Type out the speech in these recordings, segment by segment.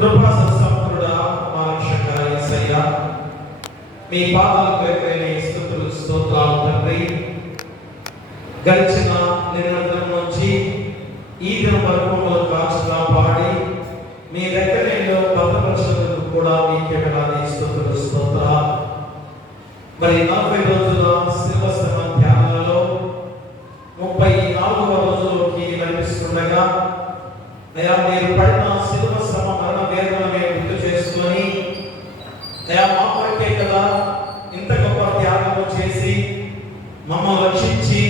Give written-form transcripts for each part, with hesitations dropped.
కృపా సంపన్నుడా మా రక్షక యేసయ్యా, మీ పాదాలకు ఎక్కడైనా స్తుతులు స్తోత్రాలు తండ్రి. గడిచిన నిరంతరం నుంచి ఈ దినం వరకు మమ్మల్ని కాచుగా పాడి మీ రెక్కలలో భద్రపరచడానికి కూడా మీకే వేలాది స్తుతులు స్తోత్రాలు. మరి 40 రోజుల శిల్వశ్రమ ధ్యానాలలో 34వ రోజులోకి నడిపిస్తుండగా అయా మీరు పడిన శిల్వశ్రమ మరణ వేదన మేము గుర్తు చేసుకొని అయా మా కొరకే కదా ఇంత గొప్ప త్యాగము చేసి మమ్మల్ని రక్షించి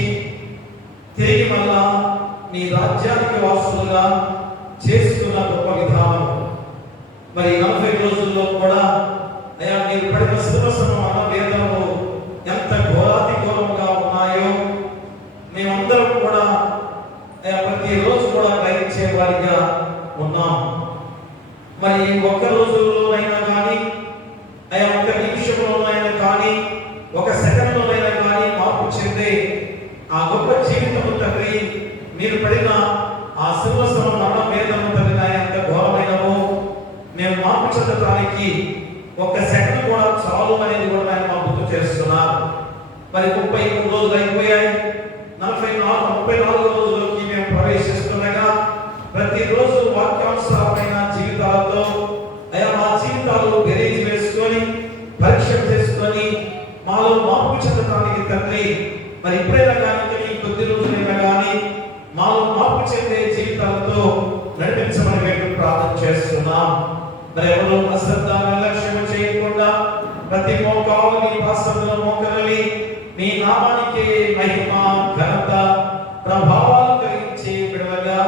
తిరిగి మళ్ళా నీ రాజ్యానికి వారసులుగా చేసుకున్న గొప్ప విధానం. మరి 40 రోజుల్లో కూడా అయా మీరు పడిన శిల్వశ్రమ మరణ వేదనలు ఎంత ఘోరాతి ఘోరంగా ఉన్నాయో మేమందరం కూడా ప్రతిరోజు కూడా గ్రహించే వారిగా ఉన్నాం. మరి ఒక్క రోజుల్లోనైనా కానీ ఒక్క నిమిషంలోనైనా కానీ ఒక సెకండ్లోనైనా కానీ మార్పు చెందే ఆ గొప్ప జీవితం తండ్రి మీరు పడిన ఆ శిల్వశ్రమ మరణ వేదన తండ్రి ఎంత ఘోరమైనవో మేము మార్పు చెందడానికి ఒక్క సెకండ్ కూడా చాలు అనేది కూడా ఆయన మాకు గుర్తు చేస్తున్నారు. మరి 33 రోజులు అయిపోయాయి. 34 రోజుల్లోకి మేము ప్రవేశిస్తుండగా ప్రతిరోజు వాక్యాంశాలమైన జీవితాలతో మా జీవితాలు బెరీజ్ వేసుకొని పరీక్ష చేసుకొని మాలో మార్పు చెందడానికి తండ్రి మరి ఇప్పుడైనా కానీ కొద్ది రోజులైనా కానీ మాలో మార్పు చెందే జీవితాలతో నడిపించమని మేము ప్రార్థన చేస్తున్నాం. మరి ఎవరు అశ్రద్ధ నిర్లక్ష్యం చేయకుండా ప్రతి మోకాలు మీ పాసంలో మోకరలి మీ నామానికి మహిమ ఘనత ప్రభావాలు కలిగించే విధంగా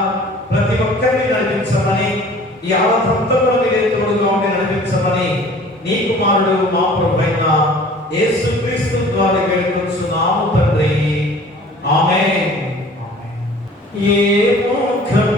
ప్రతి ఒక్కరిని నడిపించమని ఈ ఆరాధనలో మీరే తోడుగా ఉండి నడిపించమని నీ కుమారుడు మా ప్రభువైన యేసుక్రీస్తు ద్వారా వేడుకొంచున్నాము తండ్రి. ఆమేన్. ఏ ముఖం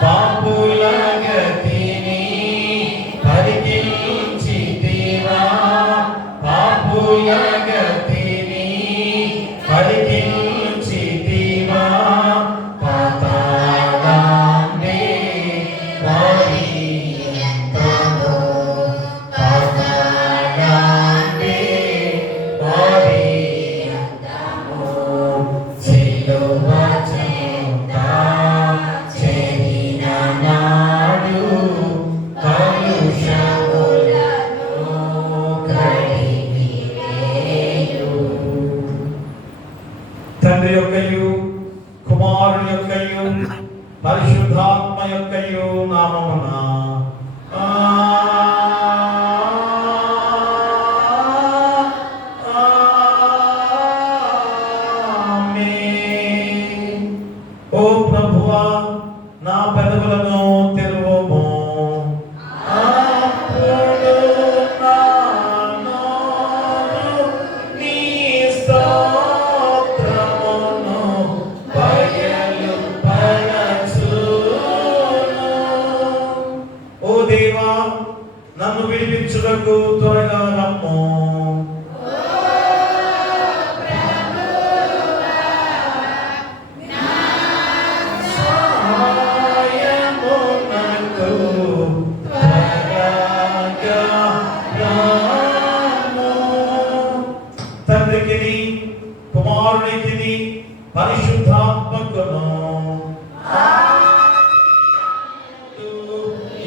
పాపో పరిశుద్ధాత్మ యొక్కయు నామమున ఆమేన్. ఓ ప్రభువా, నా పెదవులను తెరువుము, అప్పుడు నా నోరు నీ స్తోత్రమును బయలుపరచును. ఓ దేవా, నన్ను విడిపించుటకు త్వరగా రమ్ము. తండ్రికిని కుమారునికిని పరిశుద్ధాత్మకును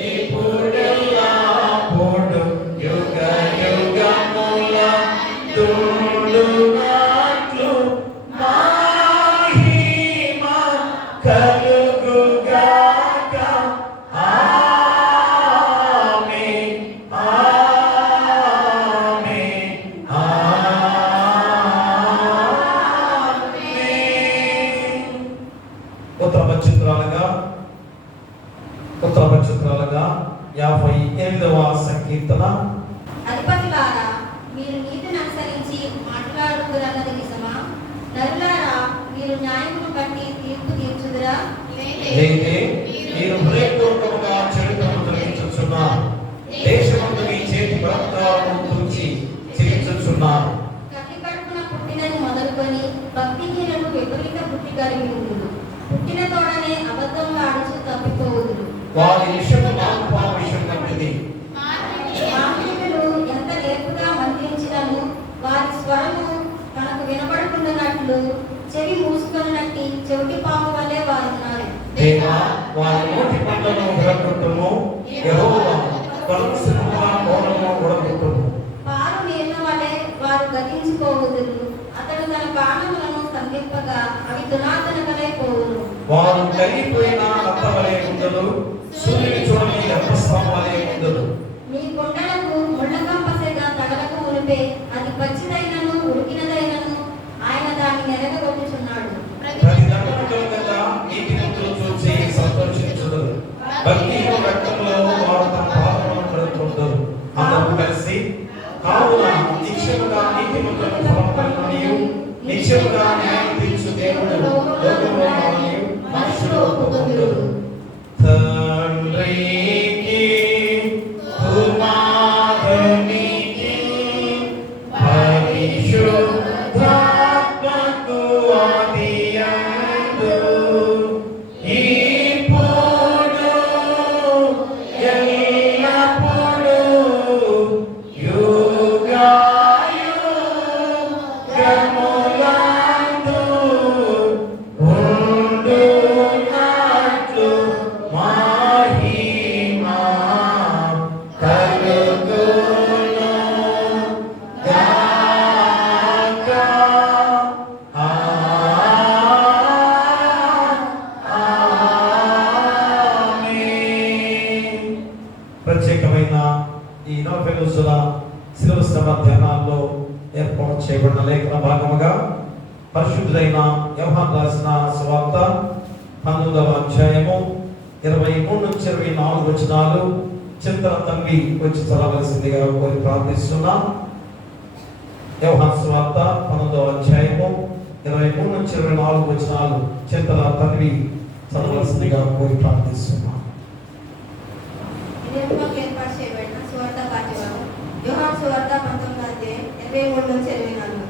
ఇప్పుడెల్లప్పుడు యుగ యుగములందున్నట్లు మహిమ కలుగుగాక. ఆమేన్, ఆమేన్, ఆమేన్. ఉత్తరపక్షురాలుగా 58వ సంకీర్తన. అధిపతులారా, మీరు నీతిని అనుసరించి మాట్లాడుదురన్నది నిజమా? నరులారా, మీరు న్యాయమును బట్టి తీర్పు తీర్చుదురా? లేదే, మీరు హృదయపూర్వకముగా చెడుతను తొలగించుచున్నారు, దేశమందు మీ చేతి బలాత్కారమును తుడిచి చిరించుచున్నారు. కత్తి కడుపున పుట్టినది మొదలుకొని భక్తిహీనులు విపరీత బుద్ధి కలిగి ఉండును. పుట్టిన తోడనే అబద్ధంగా ఆడుచు తప్పిపోవుదురు. వారి విషయము నాగపాము విషయం వంటిది. మానవులు ఎంత నేర్పుగా మంత్రించినను వారి స్వరము తనకు వినబడుతున్నట్లు చెవి మూసుకొన్నట్టి చెవిటి పాము వలె వారున్నారు. దేవా, వారి నోటి పంటను విడగొట్టుము, యెహోవా కరుణ సింహముల కోరను విడగొట్టుము. పారు నీళ్ల వలె వారు గతించిపోవుదురు. అతడు తన బాణములను సంధింపగా అవి దునాతనకలైపోవును. వారు కరిగిపోయిన రక్తవలే ఉండును, సూర్యుని చూడని రక్తస్తంభాలే ఉండును. నీ కొండలకు ముళ్ళకంపసెగా తగలక మునిపే అది పచ్చిదైనను ఉడికినదైనను ఆయన దాన్ని నెరగగొట్టుచున్నాడు. ప్రతి దండముగా నీతిమంతులు చూసి సంతోషించుదురు. భక్తిహీనుల రక్తంలో వారు తమ పాపములను కడుగుతుందురు. అందరూ కలిసి, కావున నిశ్చయముగా నీతిమంతులకు ఫలం కలుగునియు, నిశ్చయముగా న్యాయం తీర్చు దేవుడు లోకములో మననియు మనుషులు ఒప్పుకొందురు. తండ్రికి కుమారునికి పరిశుద్ధాత్మకు ఆదియందు ఇప్పుడు ఎల్లప్పుడూ యుగయుగములందు ఉండునట్లు మహిమ కలుగును గాక. ఆమేన్. ప్రత్యేకమైన ఈ 40 రోజుల శిలువ శ్రమ ధ్యానాల్లో ఏర్పాటు చేయబడిన లేఖన భాగముగా పరిశుద్ధుడైన యోహాను రాసిన సువార్త 19వ అధ్యాయము 23 నుంచి 24 వచనాలు చింతన తండ్రి వచ్చి చదవలసిందిగా కోరి ప్రార్థిస్తున్నాం. యోహాను సువార్త 19వ అధ్యాయము 23 నుంచి 24 వచనాలు చింతన తండ్రి చదవలసిందిగా కోరి ప్రార్థిస్తున్నాం. ఏర్పాటు చేయబడిన సువార్త పాఠ్యభాగం. యోహాను సువార్త 19వ అధ్యాయం 23 నుంచి 24.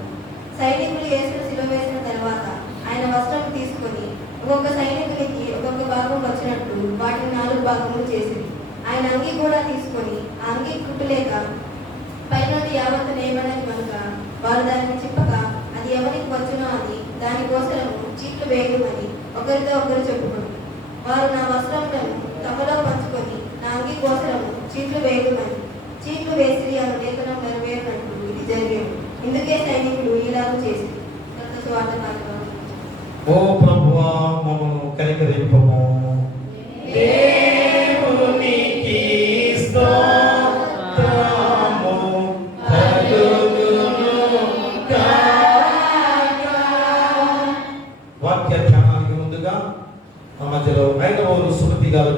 సైనికులు యేసును సిలువ వేసిన తర్వాత ఆయన వస్త్రం తీసుకొని ఒక్కొక్క సైనికునికి ఒక్కొక్క భాగం వచ్చినట్టు వాటిని 4 భాగములు చేసింది. ఆయన అంగీ కూడా తీసుకొని ఆ అంగీ కుట్టులేక పైనది యావత్తు నేయబడని కనుక వారు దానిని చెప్పగా అది ఎవరికి వచ్చునో అది దానికోసము చీట్లు వేయమని ఒకరితో ఒకరు చెప్పుకొని వారు నా వస్త్రములను తమలో పంచుకొని నా అంగీ కోసము చీట్లు వేయమని చీట్లు వేసి ఆ లేఖనం నెరవేరినట్టు ఇది జరిగేది. ఇందుకే సైనికులు ఇలాగ చేసి ఓ ప్రభువా, మమ్మల్ని కనికరింపము. ఏ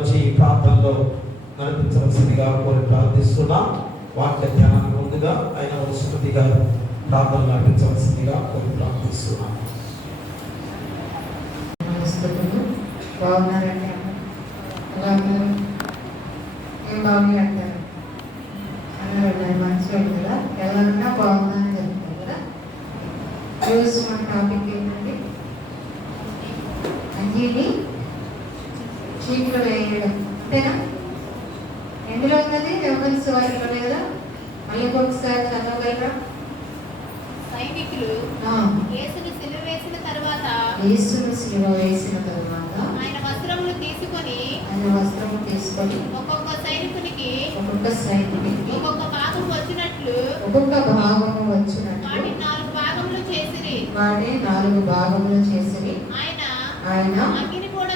వచ్చి ఈ ప్రార్థనలో నడిపించవలసిందిగా కోరి ప్రార్థిస్తున్నాం. వాక్య ధ్యానానికి ముందుగా ఆయన సుమతి గారు ప్రార్థన నడిపించవలసిందిగా కోరి ప్రార్థిస్తున్నాం. బాగున్నారండి? అలాగే ఏం బాగుంది అంటారు అందరూ మంచిగా కదా, ఎవరన్నా బాగున్నారని చెప్తారు కదా. ఈరోజు మన టాపిక్ ఏంటంటే అంజీని చీకులు వేయడం, అంతేనా? ఎందులో ఉన్నది? యోహాను సువార్తలోనే కదా. మళ్ళీ ఒకసారి చదవగలరా? సైనికులు యేసును సిలువ వేసిన తరువాత ఆయన వస్త్రములు తీసుకొని ఒక్కొక్క సైనికునికి ఒక్కొక్క భాగం వచ్చినట్లు వాటిని 4 భాగములు చేసిరి. ఆయన అంగిని కూడా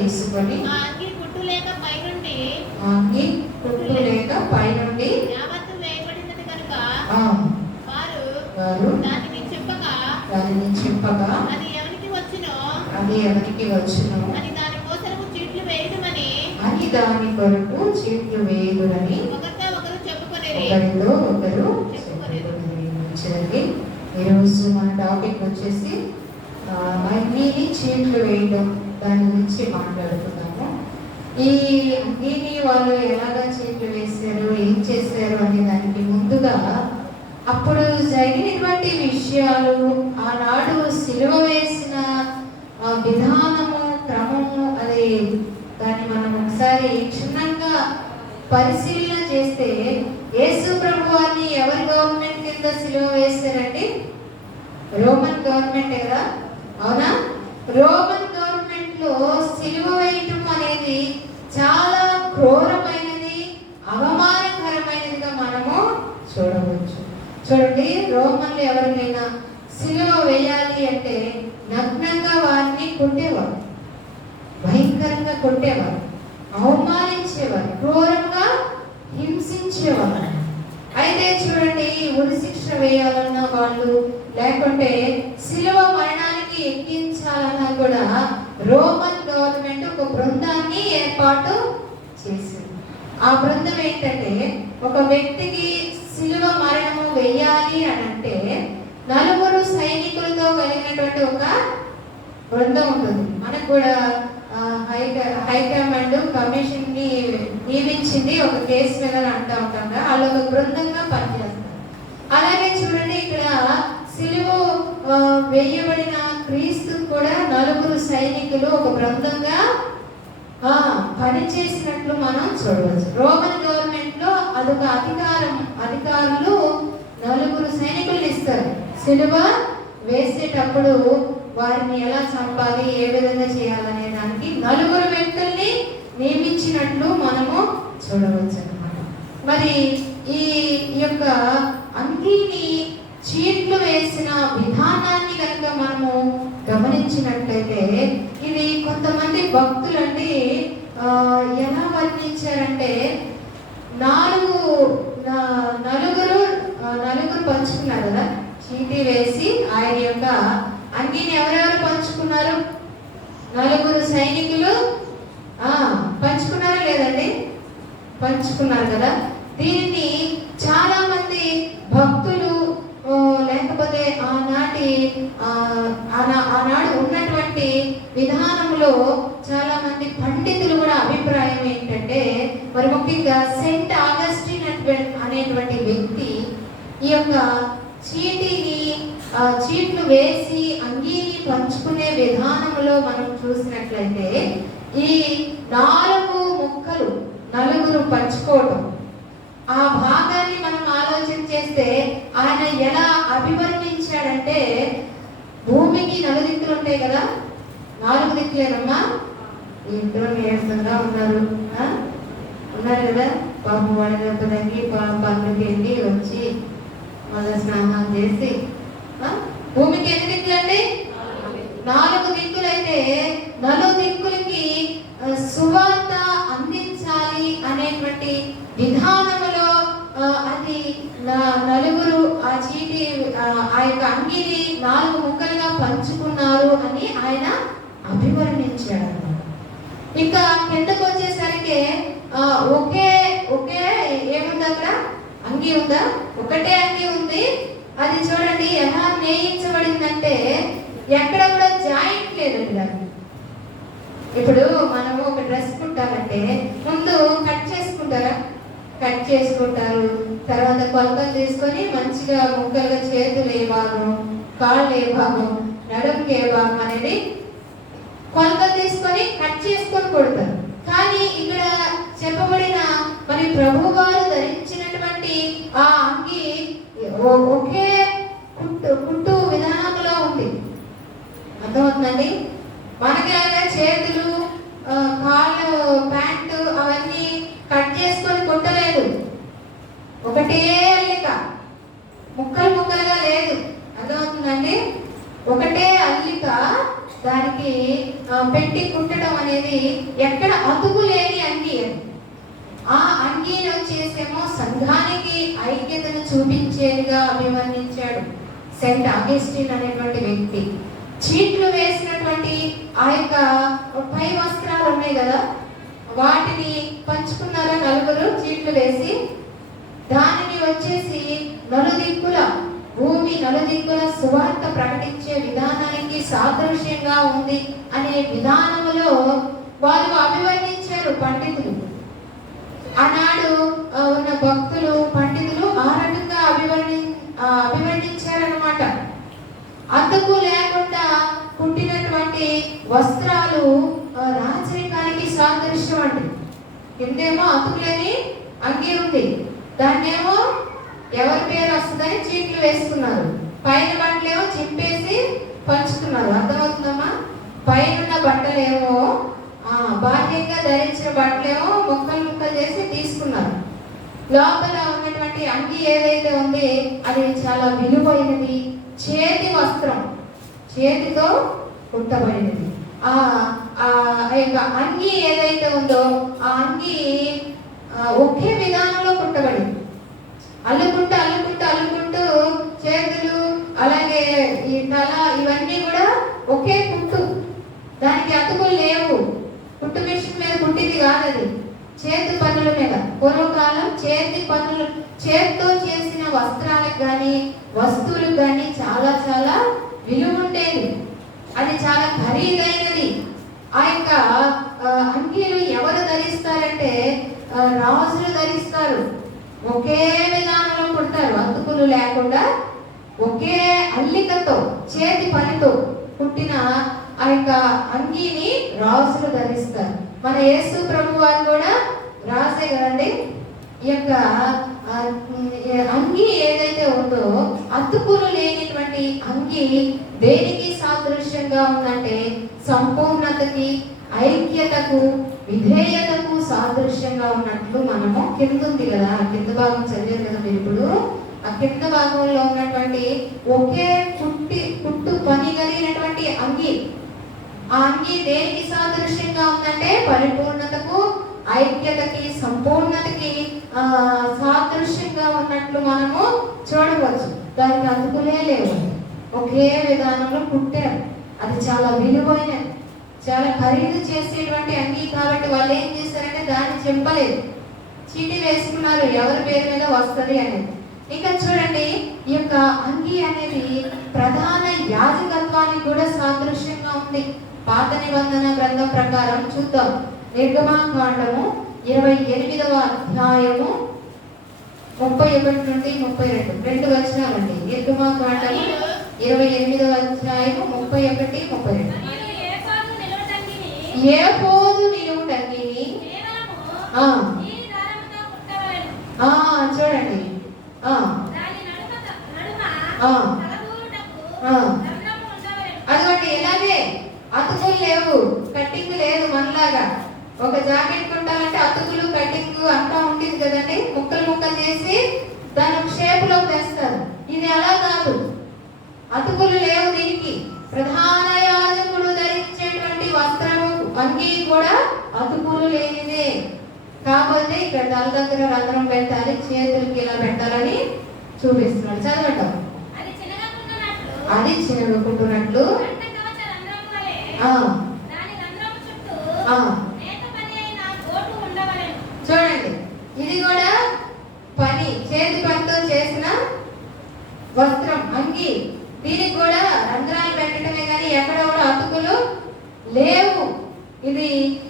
తీసుకొని ఆ అంగి కుట్టు లేక పైనుండి యావత్తు వేయబడినది కనుక వారు దానిని చింపగా అది ఎవరికి వచ్చునో అని దాని కోసము చీట్లు వేయుదురని ఒకరితో ఒకరు చెప్పుకొనేది. ఈరోజు మన టాపిక్ వచ్చేసి అగ్నిని చీట్లు వేయడం, దాని గురించి మాట్లాడుతున్నాము. ఈ అగ్నిని వాళ్ళు ఎలాగా చీట్లు వేశారు, ఏం చేశారు అనే దానికి ముందుగా అప్పుడు జరిగినటువంటి విషయాలు, ఆనాడు సిలువ వేసిన విధానము, క్రమము, అది దాన్ని మనం ఒకసారి క్షుణ్ణంగా పరిశీలన చేస్తే, యేసు ప్రభువాన్ని ఎవరి గవర్నమెంట్ కింద సిలువ వేశారండి? రోమన్ గవర్నమెంట్ కదా, అవునా? రోమన్ గవర్నమెంట్ లో సిలువ వేయటం అనేది చాలా క్రూరమైనది, అవమానకరమైనదిగా మనము చూడవచ్చు. చూడండి, రోమన్లు ఎవరికైనా సిలువ వేయాలి అంటే నగ్నంగా వారిని కొట్టేవారు, భయంకరంగా కొట్టేవారు, అవమానించేవారు, క్రూరంగా హింసించేవారు. అయితే చూడండి, ఉరి శిక్ష వేయాలన్న వాళ్ళు, లేకుంటే సిలువ మరణానికి ఎక్కించాలన్నా కూడా రోమన్ గవర్నమెంట్ ఒక బృందాన్ని ఏర్పాటు చేసింది. ఆ బృందం ఏంటంటే, ఒక వ్యక్తికి సిలువ మరణము వేయాలి అని అంటే 4 సైనికులతో కలిగినటువంటి ఒక బృందం ఉంటుంది. మనకు కూడా హైకమాండ్ కమిషన్ ని నియమించింది, ఒక కేసు మీద అంటూ ఉంటాం కదా, వాళ్ళు ఒక బృందంగా పనిచేస్తారు. అలాగే చూడండి, ఇక్కడ సిలువ వేయబడిన క్రీస్తు కూడా 4 సైనికులు ఒక బృందంగా పనిచేసినట్లు మనం చూడవచ్చు. రోమన్ గవర్నమెంట్ లో అదొక అధికారులు 4 సైనికులు ఇస్తారు. సిలువ వేసేటప్పుడు వారిని ఎలా చంపాలి, ఏ విధంగా చేయాలనే దానికి 4 వ్యక్తుల్ని నియమించినట్లు మనము చూడవచ్చు అన్నమాట. మరి ఈ యొక్క అంగీని చీట్లు వేసిన విధానాన్ని కనుక మనము గమనించినట్లయితే, ఇది కొంతమంది భక్తులండి ఎలా వర్ణించారంటే, నలుగురు పంచుకున్నారు కదా చీటీ వేసి ఆయన యొక్క అంగీని. ఎవరెవరు పంచుకున్నారు? 4 సైనికులు పంచుకున్నారా లేదండి? పంచుకున్నారు కదా. దీనిని చాలా మంది భక్తులు, లేకపోతే ఆనాడు ఉన్నటువంటి విధానంలో చాలా మంది పండితులు కూడా అభిప్రాయం ఏంటంటే, మరి ముఖ్యంగా సెయింట్ ఆగస్టిన్ అనేటువంటి వ్యక్తి ఈ యొక్క చీట్లు వేసి అంగీని పంచుకునే విధానంలో మనం చూసినట్లయితే, ఈ 4 ముక్కలు 4 పంచుకోవటం, ఆ భాగాన్ని మనం ఆలోచన చేస్తే ఆయన ఎలా అభివర్ణించాడంటే, భూమికి 4 దిక్కులు ఉంటాయి కదా, 4 దిక్కులేనమ్మా. ఇంట్లో నీరసంగా ఉన్నారు కదా, పాపం వాడికి పనులకి వెళ్ళి వచ్చి మళ్ళీ స్నానం చేసి, భూమికి ఎన్ని దిక్కులు అండి? 4 దిక్కులైతే 4 దిక్కులకి సువార్త అందించాలి అనేటువంటి విధానంలో అది 4 ఆ చీటి ఆ యొక్క అంగిని 4 ముక్కలుగా పంచుకున్నారు అని ఆయన అభివర్ణించాడు అన్నమాట. ఇంకా కిందకు వచ్చేసరికి ఒకే ఒకే ఏముంది అక్కడ? అంగి ఉందా? ఒకటే అంగి ఉంది. అది చూడండి ఎలా నేయించబడిందంటే ఎక్కడ కూడా జాయింట్ లేదండి దాన్ని. ఇప్పుడు మనము ఒక డ్రెస్ కుట్టాలంటే ముందు కట్ చేసుకుంటారా? కట్ చేసుకుంటారు. తర్వాత కొలతలు తీసుకొని మంచిగా ముక్కలుగా చేతులు ఏ భాగం, కాళ్ళు ఏ భాగం, నడుముకి ఏ భాగం అనేది కొలతలు తీసుకొని కట్ చేసుకొని కొడతారు. కానీ ఇక్కడ చెప్పబడిన మరి ప్రభు వారు ధరించినటువంటి ఆ అంగి ఒకే కుట్టు విధానంలో ఉంది. అర్థమవుతుందండి? మనకిలాగా చేతులు, కాళ్ళు, ప్యాంటు అవన్నీ కట్ చేసుకొని కుట్టలేదు. ఒకటే అల్లిక, ముక్కలు ముక్కలుగా లేదు. అర్థమవుతుందండి? ఒకటే అల్లిక దానికి పెట్టి కుట్టడం అనేది ఎక్కడ అతుకు లేని అంగి. ఆ అంగీని వచ్చేసేమో సంఘానికి ఐక్యతను చూపించేదిగా అభివర్ణించాడు సెయింట్ ఆగస్టిన్ అనేటువంటి వ్యక్తి. చీట్లు వేసినటువంటి ఆ యొక్క పై వస్త్రాలు ఉన్నాయి కదా, వాటిని పంచుకున్నారా నలుగురు చీట్లు వేసి. దానిని వచ్చేసి నలుదిక్కుల భూమి నలుదిక్కుల సువార్త ప్రకటించే విధానానికి సాదృశ్యంగా ఉంది అనే విధానంలో వారు అభివర్ణించారు పండితులు. ఆనాడు ఉన్న భక్తులు, పండితులు ఆ రకంగా అభివర్ణించారనమాట. అతుకు లేకుండా కుట్టినటువంటి వస్త్రాలు రాజరికానికి సాదృశ్యం అండి. కిందేమో అతుకు లేని అంగీ ఉంది, దాన్నేమో ఎవరి పేరు వస్తుందని చీట్లు వేసుకున్నారు. పైన బట్టలేమో చింపేసి పంచుతున్నారు. అర్థమవుతుందమ్మా? పైన బట్టలేమో బాహ్యంగా ధరించిన బట్టలేమో ముక్కలు ముక్కలు చేసి తీసుకున్నారు. లోపల ఉన్నటువంటి అంగి ఏదైతే ఉంది అది చాలా విలువైనది, చేతి వస్త్రం, చేతితో కుట్టబడినది. ఆ యొక్క అంగి ఏదైతే ఉందో ఆ అంగి ఒకే విధానంలో కుట్టబడింది. అల్లుకుంటూ అల్లుకుంటూ అల్లుకుంటూ చేతులు అలాగే ఈ తల ఇవన్నీ కూడా ఒకే కుట్టు. దానికి అతుకులు లేవు. కుట్టు మిషన్ మీద కుట్టింది కాదు, అది చేతి పనుల మీద. పూర్వకాలం చేతి పనులు, చేతితో చేసిన వస్త్రాలకు కానీ వస్తువులకు కానీ చాలా చాలా విలువ ఉండేది. అది చాలా ఖరీదైనది. ఆ యొక్క అంగీలు ఎవరు ధరిస్తారంటే రాజులు ధరిస్తారు. ఒకే విధానంలో కుడతారు, అతుకులు లేకుండా ఒకే అల్లికతో చేతి పనితో కుట్టిన ఆ యొక్క అంగీని రాజులు ధరిస్తారు. మన యేసు ప్రభు వారు కూడా రాజే కదండి. ఈ యొక్క అంగీ ఏదైతే ఉందో అతుకులు లేనిటువంటి అంగీ దేనికి సాదృశ్యంగా ఉందంటే సంపూర్ణతకి, ఐక్యతకు, విధేయతకు సాదృశ్యంగా ఉన్నట్లు మనము కింద ఉంది కదా, కింద భాగం చదివారు కదా మీరు. ఇప్పుడు ఆ కింద భాగంలో ఉన్నటువంటి ఒకే కుట్టు పని కలిగినటువంటి అంగి, ఆ అంగి దేనికి సాదృశ్యంగా ఉందంటే పరిపూర్ణతకు, ఐక్యతకి, సంపూర్ణతకి సాదృశ్యంగా ఉన్నట్లు మనము చూడవచ్చు. దానికి అతుకులే లేవు, ఒకే విధానంలో కుట్టారు. అది చాలా విలువైనది, చాలా ఖరీదు చేసేటువంటి అంగీ కాబట్టి వాళ్ళు ఏం చేశారంటే దాన్ని చెప్పలేదు, చీటీ వేసుకున్నారు ఎవరి పేరు మీద వస్తుంది అనేది. ఇంకా చూడండి, ఈ యొక్క అంగీ అనేది ప్రధాన యాజకత్వానికి కూడా సాదృశ్యంగా ఉంది. పాత నిబంధన గ్రంథం ప్రకారం చూద్దాం. నిర్గమాకాండము 28వ అధ్యాయము 31 నుండి 32 రెండు వచనాలండి. నిర్గమాకాండము 28వ అధ్యాయము 31, 32. ఏఫోదు నిలువుటంగిని చూడండి, అదిగోండి ఇలాగే అతుకులు లేవు, కట్టింగ్ లేదు. మనలాగా ఒక జాకెట్ కుట్టాలంటే అతుకులు, కట్టింగ్ అంతా ఉంటుంది కదండి. ముక్కలు ముక్కలు చేసి దాని షేప్ లో తెస్తారు. ఇది అలా కాదు, అతుకులు లేవు దీనికి. ప్రధాన యాజకుడు ధరించేటువంటి వస్త్రము అంగీ కూడా అతుకులు లేనిదే. కాకపోతే ఇక్కడ తల దగ్గర రంధ్రం పెట్టాలి, చేతులకి ఇలా పెట్టాలని చూపిస్తున్నాడు. చదవటం అది చిన్నగుంటున్నట్లు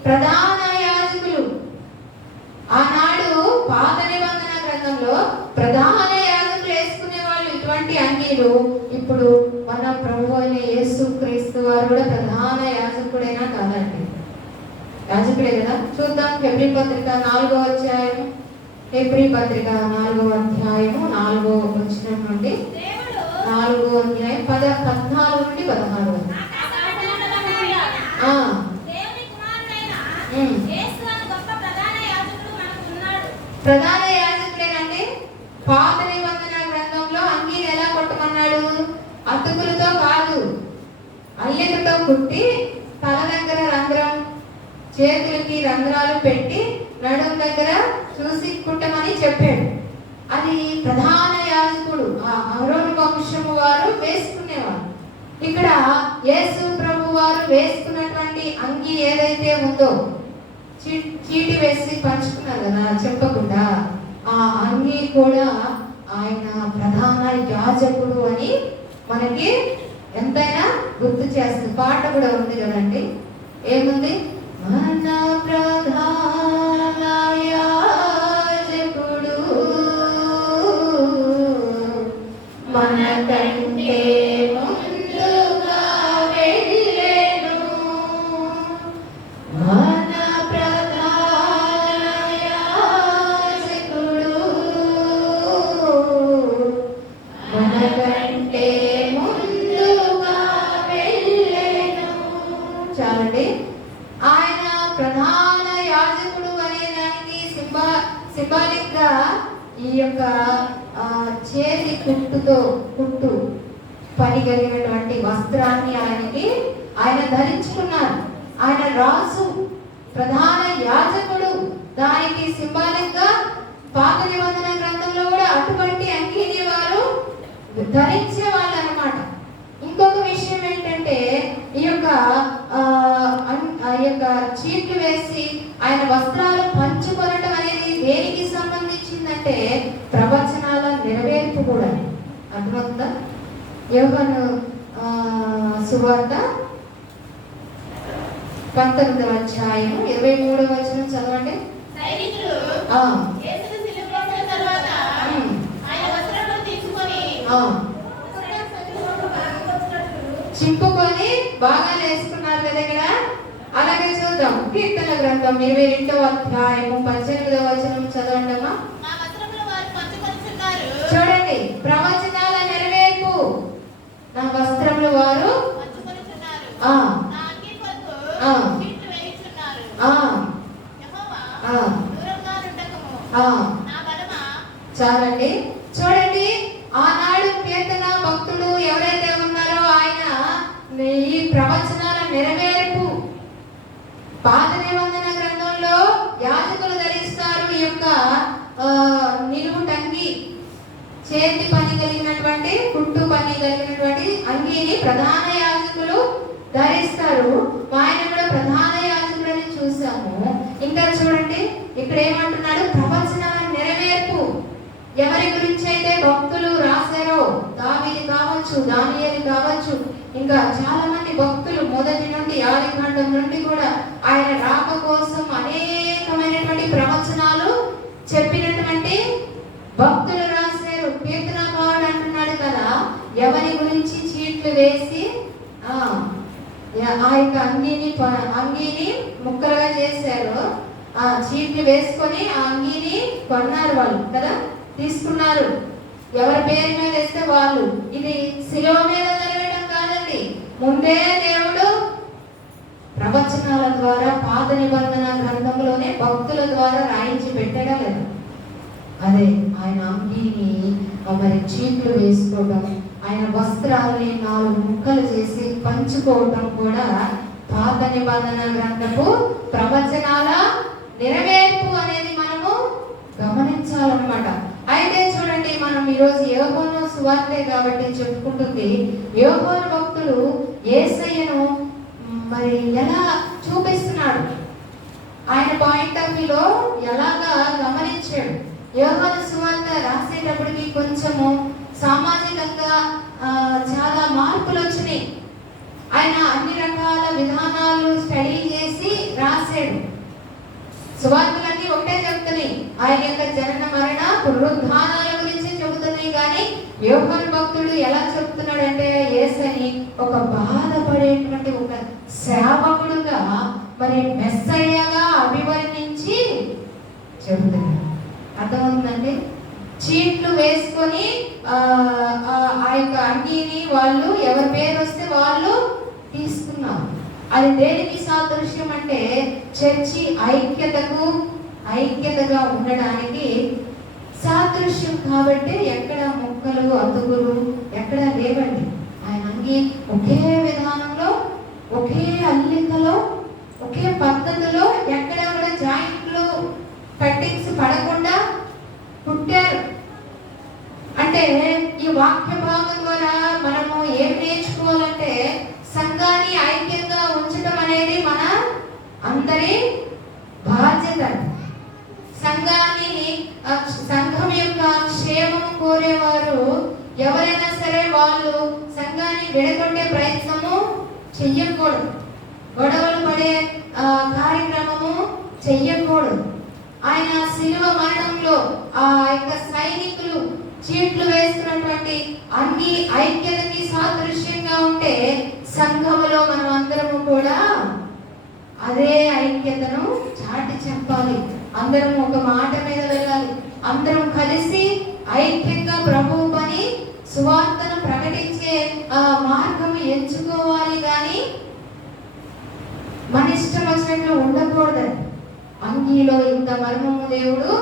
ప్రధాన యాజకులు ఆనాడు పాత నిబంధన గ్రంథంలో ప్రధాన యాజకులు వేసుకునే వాళ్ళు ఇటువంటి అంగీలు. ఇప్పుడు మన ప్రభు అయిన యేసు క్రీస్తు వారు కూడా ప్రధాన యాజకుడైనా కాదండి? యాజకుడే కదా. చూద్దాం హెబ్రీ పత్రిక 4వ అధ్యాయం, హెబ్రీ పత్రిక 4వ అధ్యాయము 4వ వచనం నుండి 4వ అధ్యాయం 14 నుండి 16 వరకు. ప్రధాన యాజకుడేనండి. పాత నిబంధన గ్రంథంలో అంగీని ఎలా కొట్టమన్నాడు? అతుకులతో కాదు, అల్లికతో కుట్టి తల దగ్గర రంధ్రం, చేతులకి రంధ్రాలు పెట్టి నడుం దగ్గర చూసి కుట్టమని చెప్పాడు. అది ప్రధాన యాజకుడు అహరోను వంశము వారు వేసుకునేవారు. ఇక్కడ యేసు ప్రభు వారు వేసుకున్నటువంటి అంగీ ఏదైతే ఉందో, చీటి వేసి పంచుకున్నారు కదా చెప్పకుండా, ఆ అంగీ కూడా ఆయన ప్రధాన యాజకుడు అని మనకి ఎంతైనా గుర్తు చేస్తుంది. పాట కూడా ఉంది కదండి, ఏముంది? మన ప్రధాన యాజకుడు మనకంటే ముందుగా వెళ్ళెను, మన ప్రధాన యాజకుడు మనకంటే ముందుగా వెళ్ళెను. చాలండి. ఆయన ప్రధాన యాజకుడు అనే దానికి సింబాలిక్ గా ఈ యొక్క చేతి కుట్టు పని కలిగినటువంటి వస్త్రాన్ని ఆయన ధరించుకున్నారు. ఆయన రాజు, ప్రధాన యాజకుడు. దానికి సింబాలిక్ గా పాత నిబంధన గ్రంథంలో కూడా అటువంటి అంగీని వారు ధరించే వాళ్ళు అన్నమాట. ఇంకొక విషయం ఏంటంటే, ఈ యొక్క చీట్లు వేసి ఆయన వస్త్రాలు పంచుకొనటం అనేది దేనికి సంబంధించిందంటే ప్రవచనాల నెరవేర్పు కూడా. అర్థమవుతుందా? యోహాను సువార్త 19వ అధ్యాయం 23వ వచనం చదవండి. చింపుకొని బాగా వేసుకున్నారు కదా ఇక్కడ. అలాగే చూద్దాం కీర్తన గ్రంథం 22వ అధ్యాయము 18వ వచనం చదవండమ్మా. చూడండి, ప్రవచనాల నెరవేర్పు. నా వస్త్రములు వారు చాలండి. చూడండి, ఆనాడు కీర్తన భక్తులు ఎవరైతే ఉన్నారో ఆయన ఈ ప్రవచనాల నెరవేర్పు. పాత నిబంధన గ్రంథంలో యాజకులు ధరిస్తారు ఈ యొక్క నిలువుటంగి, చేతి పని కలిగినటువంటి కుట్టు పని కలిగినటువంటి అంగీని ప్రధాన యాజకులు ధరిస్తారు. ఆయన కూడా ప్రధాన యాజకుడని చూసాము. ఇంకా చూడండి, ఇక్కడ ఏమంటున్నాడు? ప్రవచనాల నెరవేర్పు. ఎవరి గురించి అయితే భక్తులు రాశారో, దావీదు కావచ్చు, దానియేలు కావచ్చు, ఇంకా చాలా మంది భక్తులు మొదటి నుండి ఆదికాండం నుండి కూడా ఆయన రాక కోసం అనేకమైనటువంటి ప్రవచనాలు చెప్పినటువంటి భక్తులు రాశారు. కీర్తనకారుడు అంటున్నాడు కదా, ఎవరి గురించి చీట్లు వేసి ఆ యొక్క అంగీని ముక్కలుగా చేశారు. ఆ చీట్లు వేసుకొని ఆ అంగీని కొన్నారు వాళ్ళు కదా, తీసుకున్నారు. ఎవరి పేరు మీద వేస్తే వాళ్ళు. ఇది శిలువ మీద జరగడం కాదండి. ముందే దేవుడు ప్రవచనాల ద్వారా పాత నిబంధన గ్రంథంలోనే భక్తుల ద్వారా రాయించి పెట్టడం లేదు. అదే ఆయన అంగీని మరి చీట్లు వేసుకోవడం, ఆయన వస్త్రాలని 4 ముక్కలు చేసి పంచుకోవటం కూడా పాత నిబంధన గ్రంథపు ప్రవచనాల నెరవేర్పు అనేది మనము గమనించాలన్నమాట. అయితే చూడండి, మనం ఈరోజు యోహాను సువార్తే కాబట్టి చెప్పుకుంటుంది. యోహాను భక్తుడు యేసయ్యను మరి ఎలా చూపిస్తున్నాడు, ఆయన పాయింట్ ఆఫ్ వ్యూలో ఎలాగా గమనించాడు. యోహాను సువార్త రాసేటప్పటికి కొంచెము సామాజికంగా చాలా మార్పులు వచ్చినాయి. ఆయన అన్ని రకాల విధానాలు స్టడీ చేసి రాశాడు. సువార్తలన్నీ ఒకటే చెప్తున్నాయి, ఆయన యొక్క జనన మరణ పునరుద్ధానాల గురించి చెబుతున్నాయి. కానీ యోహాను భక్తుడు ఎలా చెప్తున్నాడంటే యేసుని ఒక బాధపడేటువంటి ఒక సేవకుడుగా, మరి మెస్సయ్యగా అభివర్ణించి చెబుతున్నాడు. అర్థమవుతుందండి? చీట్లు వేసుకొని ఆ యొక్క అంగీని వాళ్ళు ఎవరి పేరు వస్తే వాళ్ళు తీసుకున్నారు. అది దేనికి సాదృశ్యం అంటే చర్చి ఐక్యతగా ఉండడానికి సాదృశ్యం. కాబట్టి ఎక్కడ మొక్కలు అతుకులు ఎక్కడ లేవండి. ఆయన అంగి ఒకే విధానంలో, ఒకే అల్లికలో, ఒకే పద్ధతిలో, ఎక్కడ కూడా జాయింట్లు కట్టింగ్స్ పడకుండా పుట్టారు. అంటే ఈ వాక్య భాగం ద్వారా మనము ఏం నేర్చుకోవాలంటే సంఘాన్ని ఐక్యంగా ఉంచడం అనేది మన అందరి బాధ్యత. సంఘం యొక్క క్షేమం కోరేవారు ఎవరైనా సరే వాళ్ళు సంఘాన్ని విడగొట్టే ప్రయత్నము చెయ్యకూడదు. గొడవలు పడే కార్యక్రమము చెయ్యకూడదు. ఆయన శిలువ మరణంలో ఆ యొక్క సైనికులు చీట్లు వేస్తున్నటువంటి అన్ని ఐక్యతకి సాదృశ్యంగా ఉంటే సంఘములో మనం అందరము కూడా అదే ఐక్యతను చాటి చెప్పాలి. అందరం ఒక మాట మీద వెళ్ళాలి. అందరం కలిసి ఐక్యంగా ప్రభువు పని సువార్తను ప్రకటించే మార్గం ఎంచుకోవాలి. కానీ మన ఇష్టం వచ్చినట్లు ఉండకూడదు. అంగీలో ఇంత మర్మము దేవుడు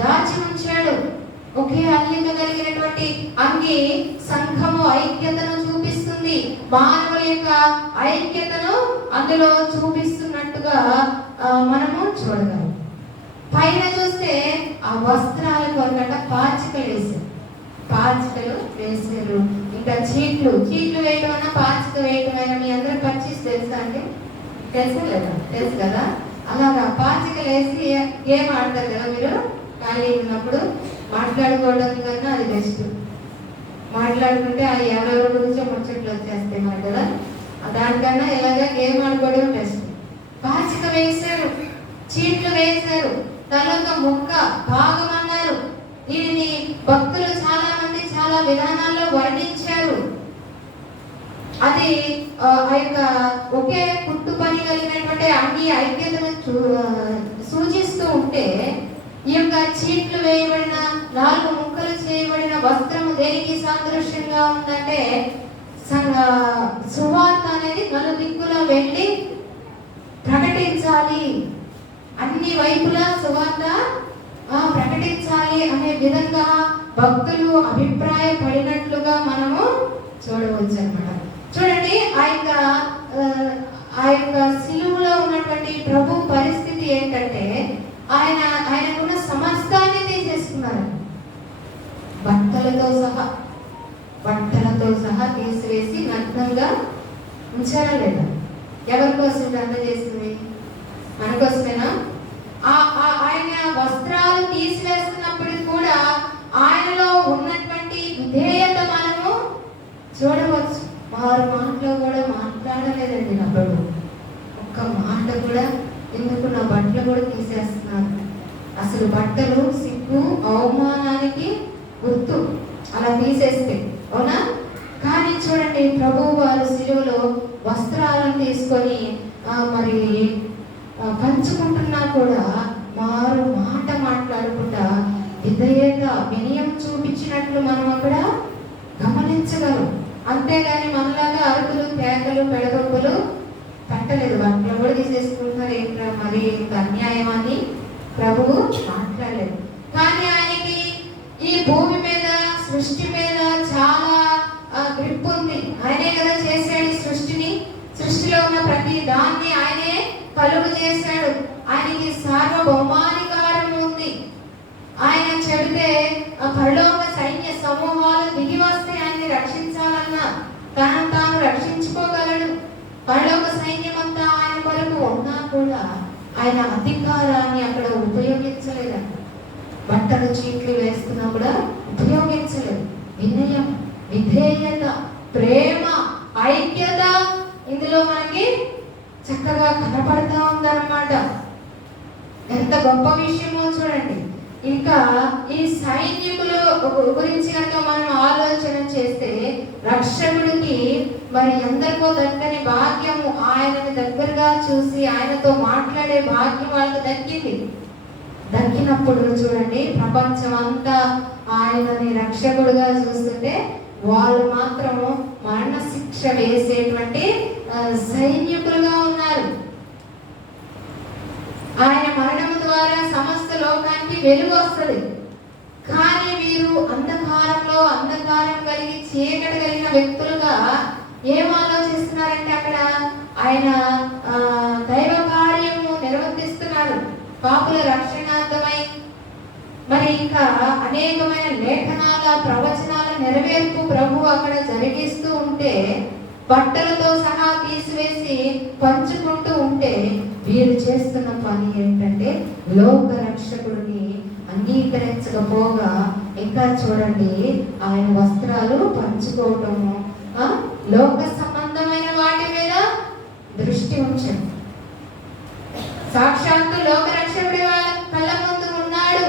దాచి ఉంచాడు. ఒకే అల్లిక కలిగినటువంటి అంగి సంఘము ఐక్యతను చూపిస్తుంది. మానవుల యొక్క ఐక్యతను అందులో చూపిస్తున్నట్టుగా మనము చూడగలం. పైన చూస్తే ఆ వస్త్రాల కొరకట పాచికలు వేసారు. ఇంకా చీట్లు వేయడం అన్నా పాచిక వేయడం అయినా మీ అందరూ పర్చేసి తెలుసా అండి? తెలుసా లేదా? తెలుసు కదా. అలాగా పాచికలు వేసి గేమ్ ఆడతారు కదా మీరు ఖాళీ ఉన్నప్పుడు. మాట్లాడుకోవడం కన్నా అది బెస్ట్. మాట్లాడుకుంటే ఆ ఎవరెవరి గురించో ముచ్చట్లు వచ్చేస్తాయి మాట కదా. దానికన్నా ఇలాగా గేమ్ ఆడుకోవడం బెస్ట్. పాచిక వేశారు, చీట్లు వేశారు, తలొక ముక్క భాగం అన్నారు. దీనిని భక్తులు చాలా మంది చాలా విధానాల్లో వర్ణించారు. అది ఆ యొక్క ఒకే కుట్టు పని కలిగినటువంటి అన్ని ఐక్యతను సూచిస్తూ ఉంటే ఈ యొక్క చీట్లు వేయబడిన 4 ముక్కలు చేయబడిన వస్త్రము దేనికి సాదృశ్యంగా ఉందంటే సువార్త అనేది నలుదిక్కులా వెళ్ళి ప్రకటించాలి. అన్ని వైపులా సువార్త ప్రకటించాలి అనే విధంగా భక్తులు అభిప్రాయపడినట్లుగా మనము చూడవచ్చు అన్నమాట. చూడండి, ఆ యొక్క సిలువలో ఉన్నటువంటి ప్రభు పరిస్థితి ఏంటంటే ఆయనకున్న సమస్తాన్ని తీసేసుకున్నారు. బట్టలతో సహా తీసివేసి నగ్నంగా ఉంచారా లేదా? ఎవరి కోసం అంత చేసింది? మన కోసమేనా? ఆయన వస్త్రాలు తీసివేస్తున్నప్పుడు కూడా ఆయనలో ఉన్నటువంటి విధేయత మనము చూడవచ్చు. 6 మాటలు కూడా మాట్లాడలేదండి నా ప్రభు. ఒక్క మాట కూడా, ఎందుకు నా బట్టలు కూడా తీసేస్తున్నారు. అసలు బట్టలు సిగ్గు అవమానానికి గుర్తు అలా తీసేస్తే, అవునా? కానీ చూడండి, ప్రభువు వారు సిలువలో వస్త్రాలను తీసుకొని మరి పంచుకుంటున్నా కూడా మాట మాట్లాడకుండా వినయం చూపించినట్లు మనం అక్కడ గమనించగలం. అంతేగాని మనలాగా అరుకులు కేకలు పెడగొప్పులు పెట్టలేదు. బట్టలు కూడా తీసేసుకుంటున్నారు. ఏంట్రా మరి ఇంత అన్యాయం అని ప్రభువు మాట్లాడలేదు. కానీ ఆయనకి ఈ భూమి మీద, సృష్టి మీద చాలా గ్రిప్ ఉంది. ఆయనే కదా చేశాడు ఈ సృష్టిని. సృష్టిలో ఉన్న ప్రతి దాన్ని ఆయనే కలుగు చేశాడు. ఆయనకి సార్వభౌమాధికారం ఉంది. ఆయన చెబితే పరలోక సైన్య సమూహాలు దిగి వస్తే ఆయన్ని రక్షించాలన్నా తాను రక్షించుకోగలడు. పరలోక సైన్యం అంతా ఆయన కొరకు ఉన్నా కూడా ఆయన అధికారాన్ని అక్కడ ఉపయోగించలేదంట. బట్టలు చీట్లు వేస్తున్నా కూడా ఉపయోగించలేదు. వినయం, విధేయత, ప్రేమ, ఐక్యత ఇందులో మనకి చక్కగా కనపడతా ఉందన్నమాట. ఎంత గొప్ప విషయమో చూడండి. ఇంకా ఈ సైనికుల గురించి కనుక మనం ఆలోచన చేస్తే, రక్షకుడికి మరి ఎందరికో దక్కని భాగ్యము, ఆయనని దగ్గరగా చూసి ఆయనతో మాట్లాడే భాగ్యం వాళ్ళకి దక్కింది. దక్కినప్పుడు చూడండి, ప్రపంచం అంతా ఆయనని రక్షకుడిగా చూస్తుంటే వాళ్ళు మాత్రం మరణ శిక్ష వేసేటువంటి సైనికులుగా ఉన్నారు. ఆయన మరణం ద్వారా సమస్త లోకానికి వెలుగు వస్తుంది. కానీ వీరు అంధకారం కలిగి చీకటి కలిగిన వ్యక్తులుగా ఏం ఆలోచిస్తున్నారంటే, అక్కడ ఆయన దైవ కార్యము నిర్వర్తిస్తున్నాడు పాపుల రక్షణార్థమై. మరి ఇంకా అనేకమైన లేఖనాల ప్రవచనాల నెరవేర్పు ప్రభు అక్కడ జరిగిస్తూ ఉంటే, బట్టలతో సహా తీసివేసి పంచుకుంటూ ఉంటే, వీరు చేస్తున్న పని ఏంటంటే లోక రక్షకుడిని అంగీకరించకపోగా ఇంకా చూడండి, ఆయన వస్త్రాలు పంచుకోవటము, లోక సంబంధమైన వాటి మీద దృష్టి ఉంచండి. సాక్షాత్తు లోక రక్షకుడి వాళ్ళ కళ్ళ ముందు ఉన్నాడు,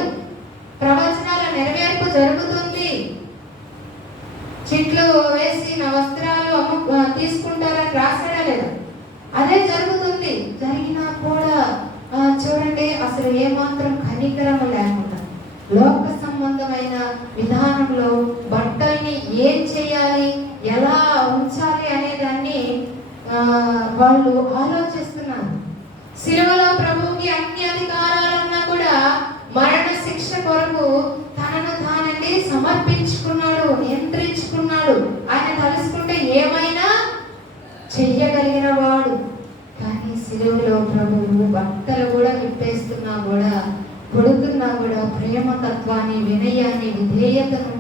ప్రవచనాల నెరవేర్పు జరుగుతుంది. చిట్లు వేసి నా వస్త్రాలు తీసుకుంటారని రాసాడా లేదా? అదే జరుగుతుంది. జరిగినా కూడా చూడండి, అసలు ఏమాత్రం కనికరము లేకుండా లోక సంబంధమైన విధానంలో బట్టల్ని ఏం చేయాలి, ఎలా ఉంచాలి అనే దాన్ని వాళ్ళు ఆలోచిస్తున్నారు. సిలువలో ప్రభువుకి అన్ని అధికారాలు ఉన్నా కూడా మరణ శిక్ష కొరకు తనను తానండి సమర్పించుకున్నాడు, నియంత్రించుకున్నాడు. ఆయన తలుసుకుంటే ఏమైనా చెయ్యగలిగిన వాడు. కానీ సిలువలో ప్రభువు బట్టలు కూడా విప్పేస్తున్నా కూడా, కొడుతున్నా కూడా ప్రేమతత్వాన్ని, వినయాన్ని, విధేయతను,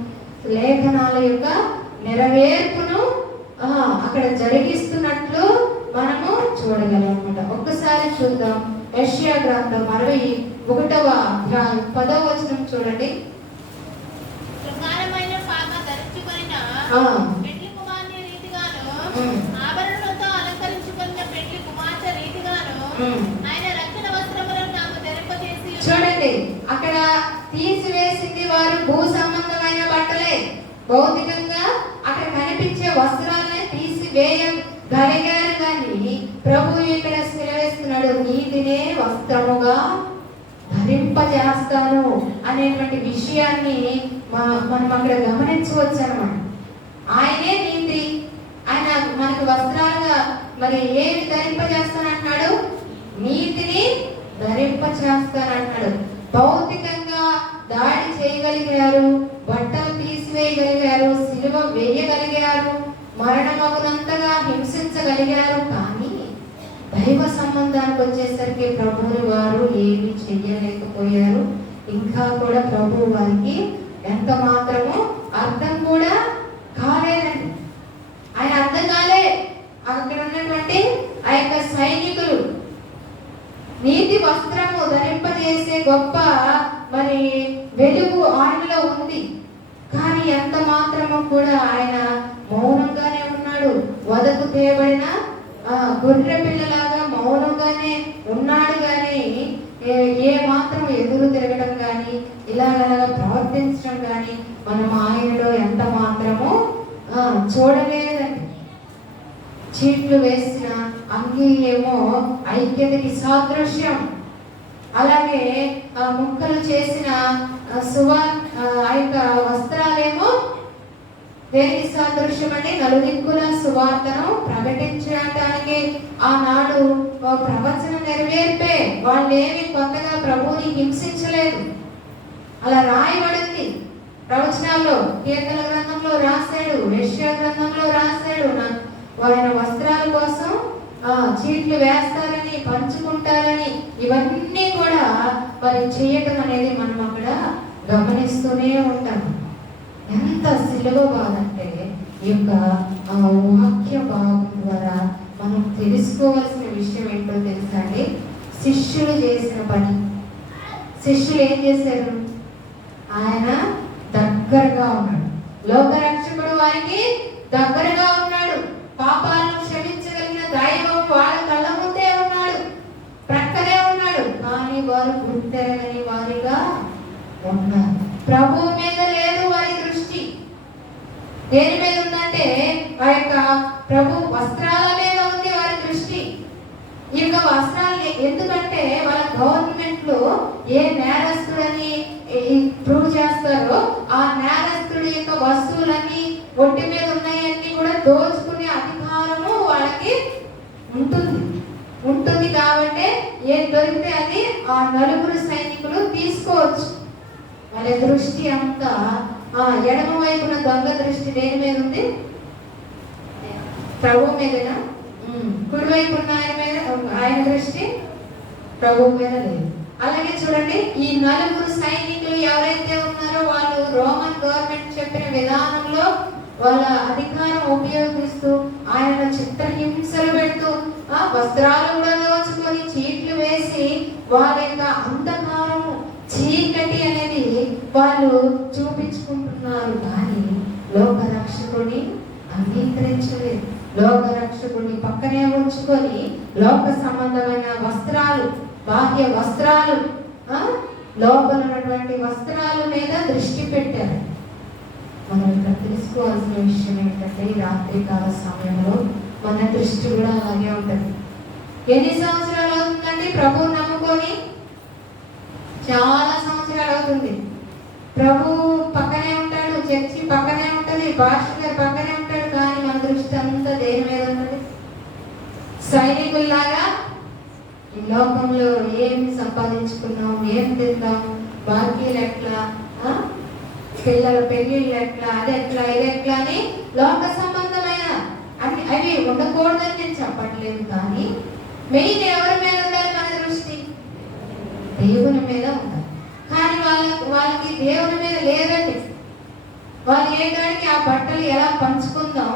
లేఖనాల యొక్క నెరవేర్పును అక్కడ జరిగిస్తున్నట్లు మనము చూడగలం అన్నమాట. ఒక్కసారి చూద్దాం. యెషయా గ్రంథం 61వ అధ్యాయం 10వ వచనం చూడండి. శృంగారమైన పాక ధరించుకొనిన పెండ్లి కుమార్తె రీతిగాను, ఆభరణలతో అలంకరించుకున్న పెండ్లి కుమార్తె రీతిగాను ఆయన రక్షణ వస్త్రములను నాకు ధరింపజేసి. చూడండి, అక్కడ తీసివేసింది వారు భూ సంబంధమైన బట్టలే. భౌతికంగా అక్కడ కనిపించే వస్త్రాలనే తీసివేయగలిగారు. కానీ ప్రభు ఇక్కడ సెలవిస్తున్నాడు, నీతినే వస్త్రముగా ధరింపజేస్తాను అనేటువంటి విషయాన్ని మనం అక్కడ గమనించవచ్చు అన్నమాట. ఆయనే నీతి. ఆయన మనకు వస్త్రాలుగా మరి ఏమి ధరింపజేస్తానంటున్నాడు? నీతిని ధరింపజేస్తానంటున్నాడు. భౌతికంగా దాడి చేయగలిగారు, బట్టలు తీసివేయగలిగారు, సిలువ వేయగలిగారు, మరణమగునంతగా హింసించగలిగారు. కానీ దైవ సంబంధానికి వచ్చేసరికి ప్రభువు వారు ఏమి చెయ్యలేకపోయారు. ఇంకా కూడా ప్రభు వారికి ఎంత మాత్రము అర్థం కూడా కాలేదండి. ఆయన అర్థం కాలే. అక్కడ ఉన్నటువంటి ఆ యొక్క సైనికులు నీతి వస్త్రము ధరింపజేసే గొప్ప మరి వెలుగు ఆయనలో ఉంది. కానీ ఎంత మాత్రము కూడా ఆయన మౌనంగానే ఉన్నాడు. వదకు తేబడిన గొర్రె పిల్లలాగా మౌనంగానే ఉన్నాడు. కానీ ఏ మాత్రం ఎదురు తిరగడం కానీ ఇలాగ ప్రవర్తించడం కానీ మనం ఆయనలో ఎంత మాత్రము చూడలేదండి. చీట్లు వేసిన అంగీ ఏమో ఐక్యతకి సాదృశ్యం. అలాగే ముక్కలు చేసిన ఆ యొక్క వస్త్రాలేమో దేనికి సాదృశ్యం అంటే నలుదిక్కుల సువార్తను ప్రకటించడానికి ఆనాడు ప్రవచన నెరవేర్పే. వాళ్ళేమి కొత్తగా ప్రభువుని హింసించలేదు. అలా రాయబడింది ప్రవచనాల్లో. కీర్తన గ్రంథంలో రాశాడు, యెషయా గ్రంథంలో రాశాడు. ఆయన వస్త్రాల కోసం చీట్లు వేస్తారని, పంచుకుంటారని, ఇవన్నీ కూడా మరి చేయటం అనేది మనం అక్కడ గమనిస్తూనే ఉంటాం. ఎంత సిలువ బాధంటే ఈ యొక్క వాక్య భాగం ద్వారా మనం తెలుసుకోవాల్సిన విషయం ఏంటో తెలుసా అండి? శిష్యులు చేసిన పని. శిష్యులు ఏం చేశారు? ఆయన దగ్గరగా ఉన్నాడు. లోక రక్షకుడు వారికి దగ్గరగా ఉన్నాడు. పాపాలను క్షమించగలిగిన దైవం వాళ్ళ కళ్ళ ముందే ఉన్నాడు, ప్రక్కనే ఉన్నాడు, కానీ వారు గుర్తెరగని వారిగా ఉన్నారు. ప్రభువు మీద లేదు వారి దృష్టి. దేని మీద ఉందంటే ఆ యొక్క ప్రభు వస్త్రాల మీద ఉంది వారి దృష్టి. ఈ యొక్క వస్త్రాలు ఎందుకంటే వాళ్ళ గవర్నమెంట్ లో ఏ నేరస్తుడని ప్రూవ్ చేస్తారో ఆ నేరస్తుడి యొక్క వస్తువులన్నీ ఒంటి మీద ఉన్నాయన్నీ కూడా దోచుకునే అధికారము వాళ్ళకి ఉంటుంది కాబట్టి ఏం దొరికితే అది ఆ నలుగురు సైనికులు తీసుకోవచ్చు. వాళ్ళ దృష్టి అంతా ఎడమ వైపున దొంగ దృష్టి దేని మీద ఉంది? ప్రభు మీదనా? కుడివైపు ఉన్న ఆయన దృష్టి ప్రభు మీద లేదు. అలాగే చూడండి, ఈ నలుగురు సైనికులు ఎవరైతే ఉన్నారో వాళ్ళు రోమన్ గవర్నమెంట్ చెప్పిన విధానంలో వాళ్ళ అధికారం ఉపయోగిస్తూ ఆయన చిత్రహింసలు పెడుతూ వస్త్రాలు కూడా దోచుకొని చీట్లు వేసి వాళ్ళ యొక్క అంధకారము చీకటి అనేది వాళ్ళు చూపించుకుంటున్నారు. కానీ లోక రక్షకుని అంగీకరించలేదు. లోక రక్షకుని పక్కనే ఉంచుకొని లోక సంబంధమైన వస్త్రాలు, బాహ్య వస్త్రాలు, లోపల ఉన్నటువంటి వస్త్రాల మీద దృష్టి పెట్టారు. మనం ఇక్కడ తెలుసుకోవాల్సిన విషయం ఏంటంటే ఈ రాత్రికాల సమయంలో మన దృష్టి కూడా అలాగే ఉంటుంది. ఎన్ని సంవత్సరాలు అవుతుందండి ప్రభు నమ్ముకొని? చాలా సంవత్సరాలు అవుతుంది. ప్రభు పక్కనే ఉంటాడు, చర్చి పక్కనే ఉంటుంది, పాస్టర్ గారు పక్కనే ఉంటాడు, కానీ మన దృష్టి అంతా దేని మీద ఉంటుంది? సైనికుల్లాగా ఈ లోకంలో ఏం సంపాదించుకున్నాం, ఏం తింటాం, బాకీలు ఎట్లా, పిల్లల పెళ్లిళ్ళు ఎట్లా, అది ఎట్లా, ఇది ఎట్లా అని లోక సంబంధమైన అవి ఉండకూడదని నేను చెప్పట్లేదు. కానీ మెయిన్ ఎవరి మీద ఉండాలి మన దృష్టి? దేవుని మీద ఉండాలి. కానీ వాళ్ళకి దేవుని మీద లేదండి. వాళ్ళు ఏ కాడికి ఆ బట్టలు ఎలా పంచుకుందాం,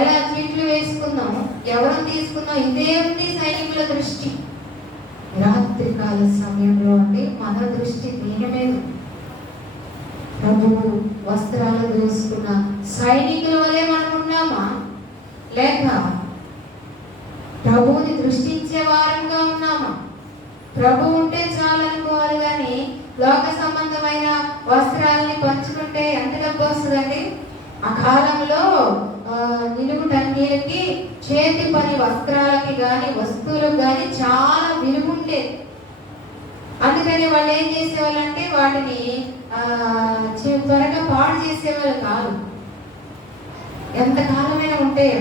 ఎలా చీట్లు వేసుకుందాం, ఎవరు తీసుకుందాం, ఇదే ఉంది సైనికుల దృష్టి. రాత్రికాల సమయంలో అండి మన దృష్టి దీని మీద. ప్రభువు వస్త్రాలు దోసుకున్న సైనికుల వలె మనం ఉన్నామా, లేక ప్రభువుని దృష్టించే వారంగా ఉన్నామా? ప్రభు ఉంటే చాలనుకోవాలి, కానీ లోక సంబంధమైన వస్త్రాలని పంచుకుంటే ఎంత డబ్బు వస్తుందండి? ఆ కాలంలో నిలువు టన్నీలకి, చేతి పని వస్త్రాలకి కానీ వస్తువులకు కానీ చాలా విలువ ఉండేది. అందుకని వాళ్ళు ఏం చేసేవాళ్ళు అంటే వాటిని త్వరగా పాడు చేసేవాళ్ళు కాదు, ఎంతకాలమైనా ఉంటాయి.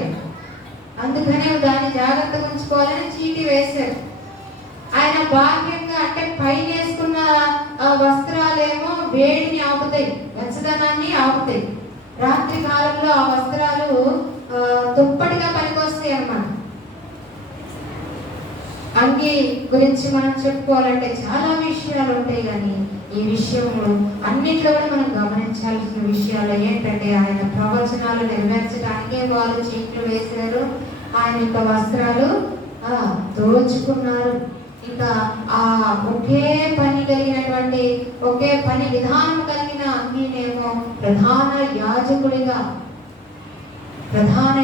అందుకనే దాన్ని జాగ్రత్తగా ఉంచుకోవాలని చీటీ వేశారు. ఆయన బాహ్యంగా అంటే పైన వేసుకున్న వస్త్రాలేమో వేడిని ఆపుతాయి, వెచ్చదనాన్ని ఆపుతాయి. రాత్రి కాలంలో ఆ వస్త్రాలు దుప్పటిగా పనికొస్తాయి అన్నమాట. అంగి గురించి మనం చెప్పుకోవాలంటే చాలా విషయాలు ఉంటాయి, కానీ ఈ విషయంలో అన్నిట్లో కూడా మనం గమనించాల్సిన విషయాలు ఏంటంటే ఆయన ప్రవచనాలు నెరవేర్చడానికే వాళ్ళు చీట్లు వేశారు, ఆయన యొక్క వస్త్రాలు దోచుకున్నారు. ఇంకా ఆ ఒకే పని కలిగినటువంటి ఒకే పని విధానం కలిగిన అంగీనేమో ప్రధాన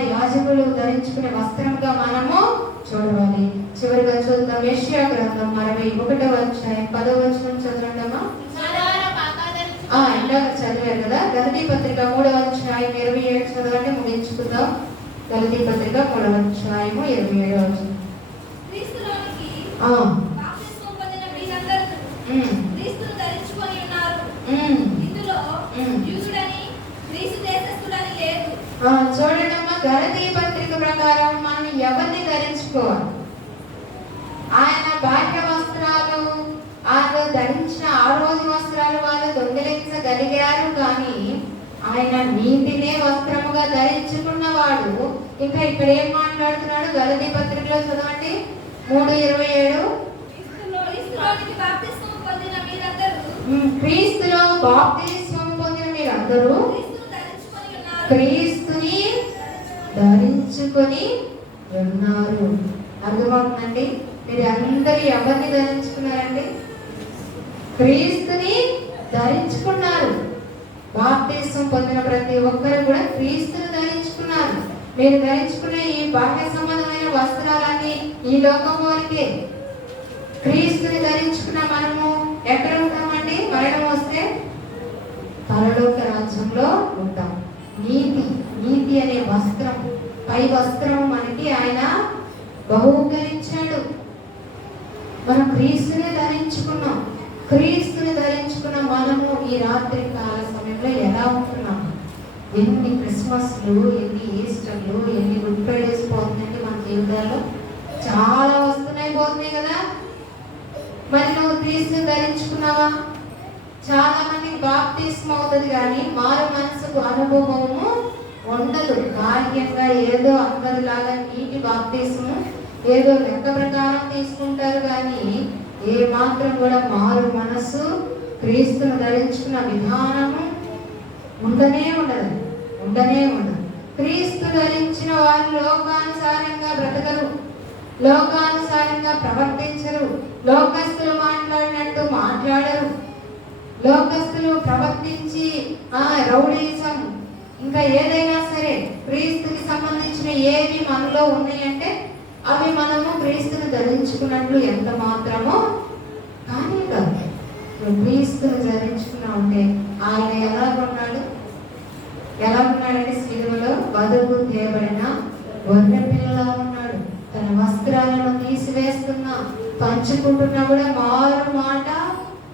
యాజకులు ధరించుకునే వస్త్రంగా మనము చూడవాలి. చివరిగా చూద్దాం యెషయా గ్రంథం 61వ అధ్యాయం 10వ వచనం చదవండమ్మా. ఇందాక చదివారు కదా. గలతీ పత్రిక 3వ అధ్యాయం 27 చదవండి, ముగించుకుందాం. గలతీ పత్రిక 3వ అధ్యాయము 27వ వచనం. చూడండమ్మా, గలతీ పత్రిక ప్రకారం మనం ఎవరిని ధరించుకోవాలి? ఆయన బాహ్య వస్త్రాలు ఆయన ధరించిన ఆ రోజు వస్త్రాలు వాళ్ళు దొంగిలించగలిగారు, కానీ ఆయన నీతినే వస్త్రముగా ధరించుకున్నవాడు. ఇంకా ఇక్కడ ఏం మాట్లాడుతున్నాడు? గలతీ పత్రికలో చదవండి 3:27. క్రీస్తులో బాప్తిస్మం పొందిన మీరందరూ క్రీస్తుని ధరించుకొని ఉన్నారు. అర్థమవుతుందండి? మీరు అందరూ ఎవరిని ధరించుకున్నారండి? క్రీస్తుని ధరించుకున్నారు. బాప్తిస్మం పొందిన ప్రతి ఒక్కరు కూడా క్రీస్తుని ధరించుకున్నారు. మీరు ధరించుకునే ఈ బాహ్య సంబంధమైన వస్త్రాలన్నీ ఈ లోకం వరకే. క్రీస్తుని ధరించుకున్న మనము ఎక్కడ ఉంటామండి? మరణం వస్తే పరలోక రాజ్యంలో ఉంటాం. నీతి అనే వస్త్రం, పై వస్త్రం మనకి ఆయన బహూకరించాడు. మనం క్రీస్తుని ధరించుకున్నాం. క్రీస్తుని ధరించుకున్న మనము ఈ రాత్రి కాల సమయంలో ఎలా ఉంటున్నాం? ఎన్ని క్రిస్మస్లు, ఎన్ని ఈస్టర్లు, ఎన్ని గుడ్ ఫ్రైడేస్ పోతున్నాయండి మన జీవితాల్లో. చాలా వస్తున్నాయి, పోతున్నాయి కదా. మరి నువ్వు క్రీస్తుని ధరించుకున్నావా? చాలా మందికి బాప్తిస్మం అవుతుంది కానీ మారు మనసుకు అనుభవము ఉండదు. బాహ్యంగా ఏదో అందరిలాగా నీటి బాప్తిస్మం ఏదో లెక్క ప్రకారం తీసుకుంటారు కానీ ఏ మాత్రం కూడా మారు మనసు, క్రీస్తును ధరించుకున్న విధానము ఉండనే ఉండదు. క్రీస్తు ధరించిన వారు లోకానుసారంగా బ్రతకరు, లోకానుసారంగా ప్రవర్తించరు, లోకస్తులు మాట్లాడినట్టు మాట్లాడరు. లోకస్తులు ప్రవర్తించి రౌడీజం ఇంకా ఏదైనా సరే క్రీస్తుకి సంబంధించిన ఏవి మనలో ఉన్నాయంటే అవి మనము క్రీస్తుని ధరించుకున్నట్లు ఎంత మాత్రమో కానీ కాదు. క్రీస్తుని ధరించుకున్నా ఉంటే ఆయన ఎలా ఉన్నాడంటే సిలువలో బదుకు తేబడిన గొర్రె పిల్లలా ఉన్నాడు. తన వస్త్రాలను తీసివేస్తున్నా, పంచుకుంటున్నా కూడా మారు మాట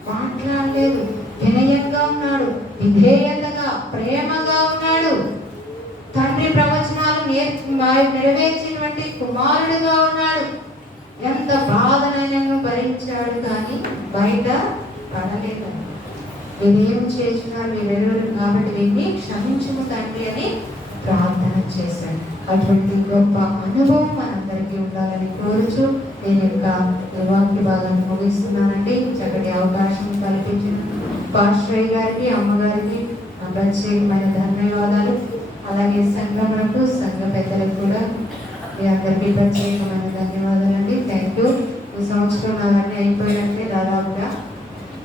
మాట్లాడలేదు. వినయంగా ఉన్నాడు, విధేయతగా, ప్రేమగా ఉన్నాడు. తండ్రి ప్రవచనాలు నెరవేర్చినటువంటి కుమారుడుగా ఉన్నాడు. ఎంత బాధనైనా భరించాడు కానీ బయట పడలేదు. మీరేం చేసినా మీరెవరు కాబట్టి వీరిని క్షమించుము తండ్రి అని ప్రార్థన చేశాడు. అటువంటి గొప్ప అనుభవం మనందరికీ ఉండాలని కోరుచు నేను యొక్క వాక్య భాగాన్ని ముగిస్తున్నానండి. చక్కటి అవకాశం కల్పించిన పాస్టర్ గారికి, అమ్మగారికి నా ప్రత్యేకమైన ధన్యవాదాలు. అలాగే సంఘములకు, సంఘ పెద్దలకు కూడా మీ అందరికీ ప్రత్యేకమైన ధన్యవాదాలు అండి. Thank you. ఈ సంవత్సరం అవన్నీ అయిపోయినట్టే దాదాపుగా.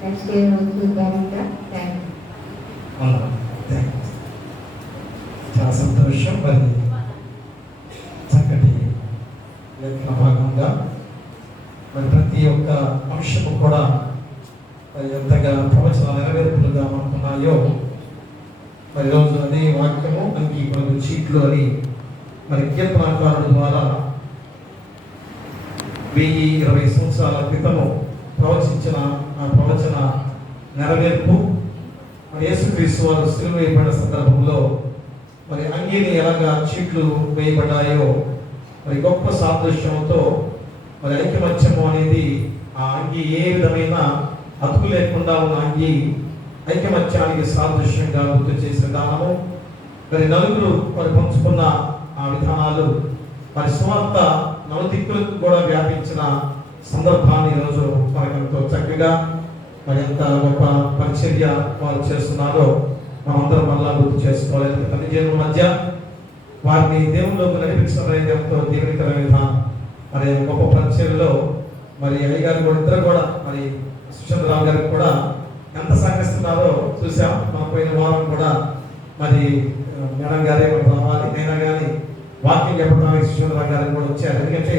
నెక్స్ట్ ఇయర్ చూద్దామంటా. Thank you. చాలా సంతోషం. మరి చక్కటి లేఖన భాగంగా మరి ప్రతి ఒక్క అంశము కూడా మరి ఎంతగా ప్రవచన నెరవేర్పులుగా ఉంటున్నాయో మరి రోజు అదే వాక్యము మనకి కొన్ని చీట్లు అని మరి కీర్తనాకారుడు ద్వారా 1020 సంవత్సరాల క్రితము ప్రవచించిన ఆ ప్రవచన నెరవేర్పు మరి యేసుక్రీస్తు వారు సిలువ వేయబడిన సందర్భంలో మరి అంగీని ఎలాగా చీట్లు వేయబడ్డాయో మరి గొప్ప సాదృశ్యంతో మరి ఐకమత్యము అనేది ఆ అంగి ఏ విధమైన అతుకు లేకుండా ఉన్న అంగి ఐకమత్యానికి సాదృశ్యంగా గుర్తు చేసిన విధానము మరి నలుగురు మరి పంచుకున్న ఆ విధానాలు మరి సువార్త నలుదిక్కులకు కూడా వ్యాపించిన సందర్భాన్ని ఈరోజు మనకెంతో చక్కగా మరి ఎంత గొప్ప పరిచర్య వారు చేస్తున్నారో మనమందరం మళ్ళా గుర్తు చేసుకోవాలి. తల్లి జీవనం మధ్య వారిని దేవుళ్ళలోకి నడిపించడం ఎంతో దీవెనకరమైన విధానం. మరి గొప్ప పరిచర్యలో మరి అయ్యగారు కూడా ఇద్దరు కూడా మరి సుచంద్రరావు గారికి కూడా ఎంత సహకరిస్తున్నారో చూసాం. మా పోయిన వారం కూడా మరి మేడం గారే రావాలి, అయినా కానీ వాక్యం చెప్పడానికి సుచంద్రరావు గారికి కూడా వచ్చారు. ఎందుకంటే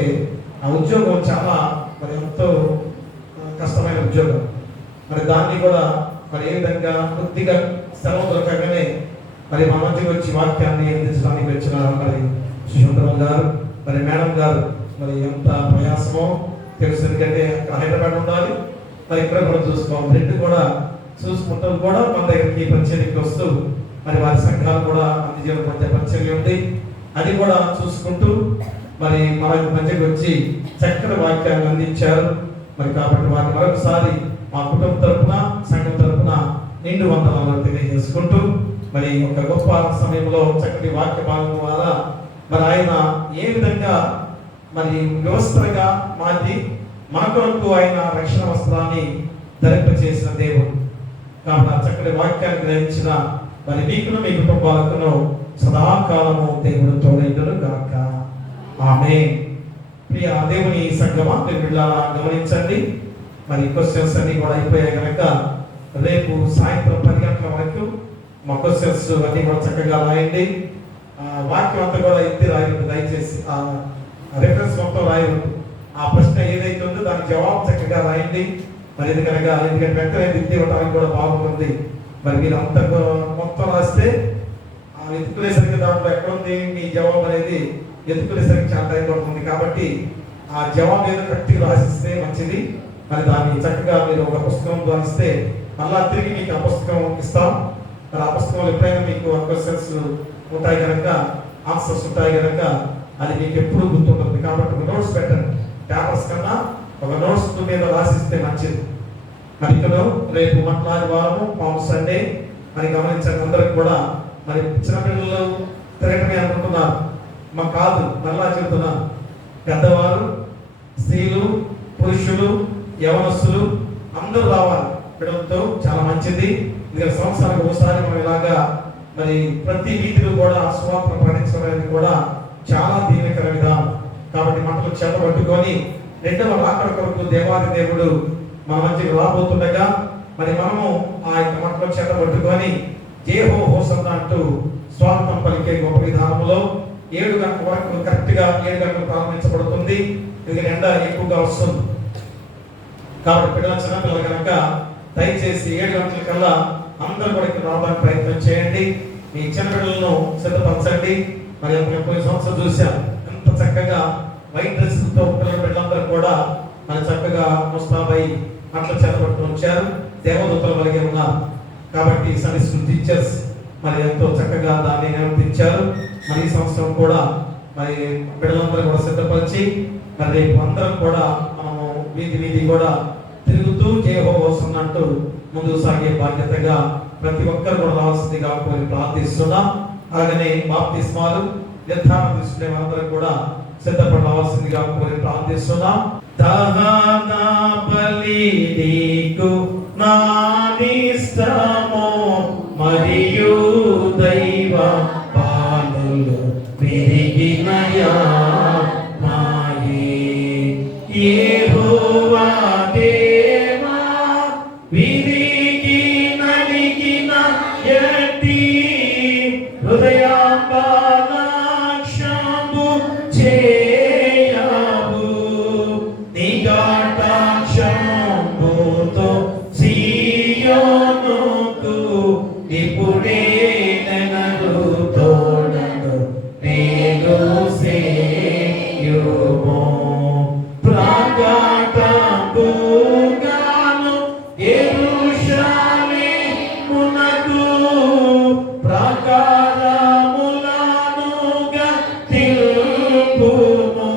ఆ ఉద్యోగం చాలా మరి ఎంతో కష్టమైన ఉద్యోగం. మరి దాన్ని కూడా మరి ఏ విధంగా కొద్దిగా సెలవు దొరకగానే మరి మా మధ్యకి వచ్చి వాక్యాన్ని అందించడానికి వచ్చిన మరి సుచంద్రరావు గారు మరి మేడం గారు మరి ఎంత ప్రయాసమో తెలుసు. ఎందుకంటే హైదరాబాద్ ఉండాలి, మరి ఇక్కడ కూడా చూసుకోవాలి. రెండు కూడా చూసుకుంటూ కూడా మన దగ్గరికి పరిచర్యకి వస్తూ మరి వారి సంఘాలు కూడా అందజేయడం మధ్య పరిచర్య ఉంది. అది కూడా చూసుకుంటూ మరి మన మధ్యకి వచ్చి చక్కటి వాక్యాన్ని అందించారు. మరి కాబట్టి వారిని మరొకసారి మా కుటుంబం తరఫున, సంఘం తరఫున నిండు వందనాలు తెలియజేసుకుంటూ మరి ఒక గొప్ప సమయంలో చక్కటి వాక్య భాగం ద్వారా మరి ఆయన ఏ విధంగా మరి వ్యవస్థగా మార్చి మన కొరకు ఆయన రక్షణ వస్త్రాన్ని ధరింపచేసిన దేవుడు. కాబట్టి చక్కటి వాక్యాన్ని గ్రహించిన మరి మీకును మీ కుటుంబాలకును సదాకాలము దేవుడు తోడైండును గాక. ఆమేన్. ప్రియ దేవుని సంగమా, మీరు గమనించండి. మరి క్వశ్చన్స్ అన్ని కూడా అయిపోయాయి కనుక రేపు సాయంత్రం 10 గంటల వరకు మా క్వశ్చన్స్ అన్ని కూడా చక్కగా రాయండి. వాక్యం అంతా కూడా ఎత్తి రాయండి దయచేసి. రెఫరెన్స్ మొత్తం రాయవద్దు. ఆ ప్రశ్న ఏదైతే ఉందో దానికి జవాబు చక్కగా రాయండి. మరి ఎందుకంటే వెంటనే దిద్ది ఇవ్వడానికి కూడా బాగుంటుంది. మరి మీరు అంత మొత్తం రాస్తే ఎత్తుకునేసరికి దాంట్లో ఎక్కడ ఉంది మీ జవాబు అనేది ఎత్తుకునేసరికి చాలా టైం పడుతుంది. కాబట్టి ఆ జవాబు ఏదో కరెక్ట్గా రాసిస్తే మంచిది. మరి దాన్ని చక్కగా మీరు ఒక పుస్తకం రాసిస్తే మళ్ళా తిరిగి మీకు ఆ పుస్తకం ఇస్తాం. మరి ఆ పుస్తకంలో ఎప్పుడైనా మీకు క్వశ్చన్స్ ఉంటాయి కనుక, ఆన్సర్స్ ఉంటాయి కనుక అది మీకు ఎప్పుడు గుర్తుంటుంది. కాబట్టి ఒక నోట్స్ పెట్టండి. పేపర్స్ కన్నా ఒక నోట్స్ మీద రాసిస్తే మంచిది. మరి ఇక్కడ రేపు మట్లాది వారము పాము సండే. మరి గమనించండి అందరికి కూడా. మరి చిన్నపిల్లలు తిరగటమే అనుకుంటున్నారు, మా కాదు. మళ్ళా చెబుతున్నాను, పెద్దవారు, స్త్రీలు, పురుషులు, యవనస్తులు అందరూ రావాలి. పిల్లలతో చాలా మంచిది. ఇది సంవత్సరానికి ఒకసారి మనం ఇలాగా మరి ప్రతి వీధిలో కూడా సువార్త ప్రకటించడం అనేది కూడా చాలా దీవెనకర విధానం. కాబట్టి మంటలు చేత పట్టుకొని రెండవ రాకడ కొరకు దేవాది దేవుడు మన మధ్యకి రాబోతుండగా మరి మనము ఆ యొక్క మంటలు చేత పట్టుకొని జేహో హోసన్న అంటూ స్వాగతం పలికే గొప్ప విధానంలో 7 గంటల వరకు కరెక్ట్గా 7 గంటలు ప్రారంభించబడుతుంది. ఇది ఎండ ఎక్కువగా వస్తుంది కాబట్టి చిన్నపిల్లలు కనుక దయచేసి 7 గంటల కల్లా అందరూ కూడా ఇక్కడ రావడానికి ప్రయత్నం చేయండి. మీ చిన్నపిల్లలను సిద్ధపరచండి. మరి కొన్ని సంవత్సరాలు చూశాం ఎంత చక్కగా వైట్ డ్రెస్సులతో పిల్లలందరూ కూడా మన చక్కగా ముస్తాబై అట్లా చేతపడుతూ వచ్చారు. దేవదూతల వలిగే ఉన్నారు. కాబట్టి సండే స్కూల్ టీచర్స్ మరి ఎంతో చక్కగా దాన్ని నిర్వర్తించారు. మరి ఈ సంవత్సరం కూడా మరి పిల్లలందరూ కూడా సిద్ధపరిచి మరి రేపు అందరం కూడా మనము వీధి కూడా తిరుగుతూ జేహో వస్తున్నట్టు ముందుకు సాగే బాధ్యతగా ప్రతి ఒక్కరు కూడా రావాల్సిందిగా కోరి ప్రార్థిస్తున్నాం. అలాగనే బాప్తిస్మాలు నిర్ధారణ తీసుకునే అందరూ కూడా సిద్ధపడవలసిందిగా కోరి ప్రార్థిస్తున్నాం. దహన బలి నీకు నాదిష్టము మరియు దైవ పాలలు పెరిగినయా మాయే యెహోవా దేవా విరిగి నలిగిన యతి హృదయాంబనాక్షము చేయవు నిగాటాక్షముతో సియోనుకు ఇప్పుడే నన్ను తోడను నేను సేయుమో ప్రాకాటంబుగాను యెరూషలేమునకు ప్రాకారములనుగా తిరుపుమో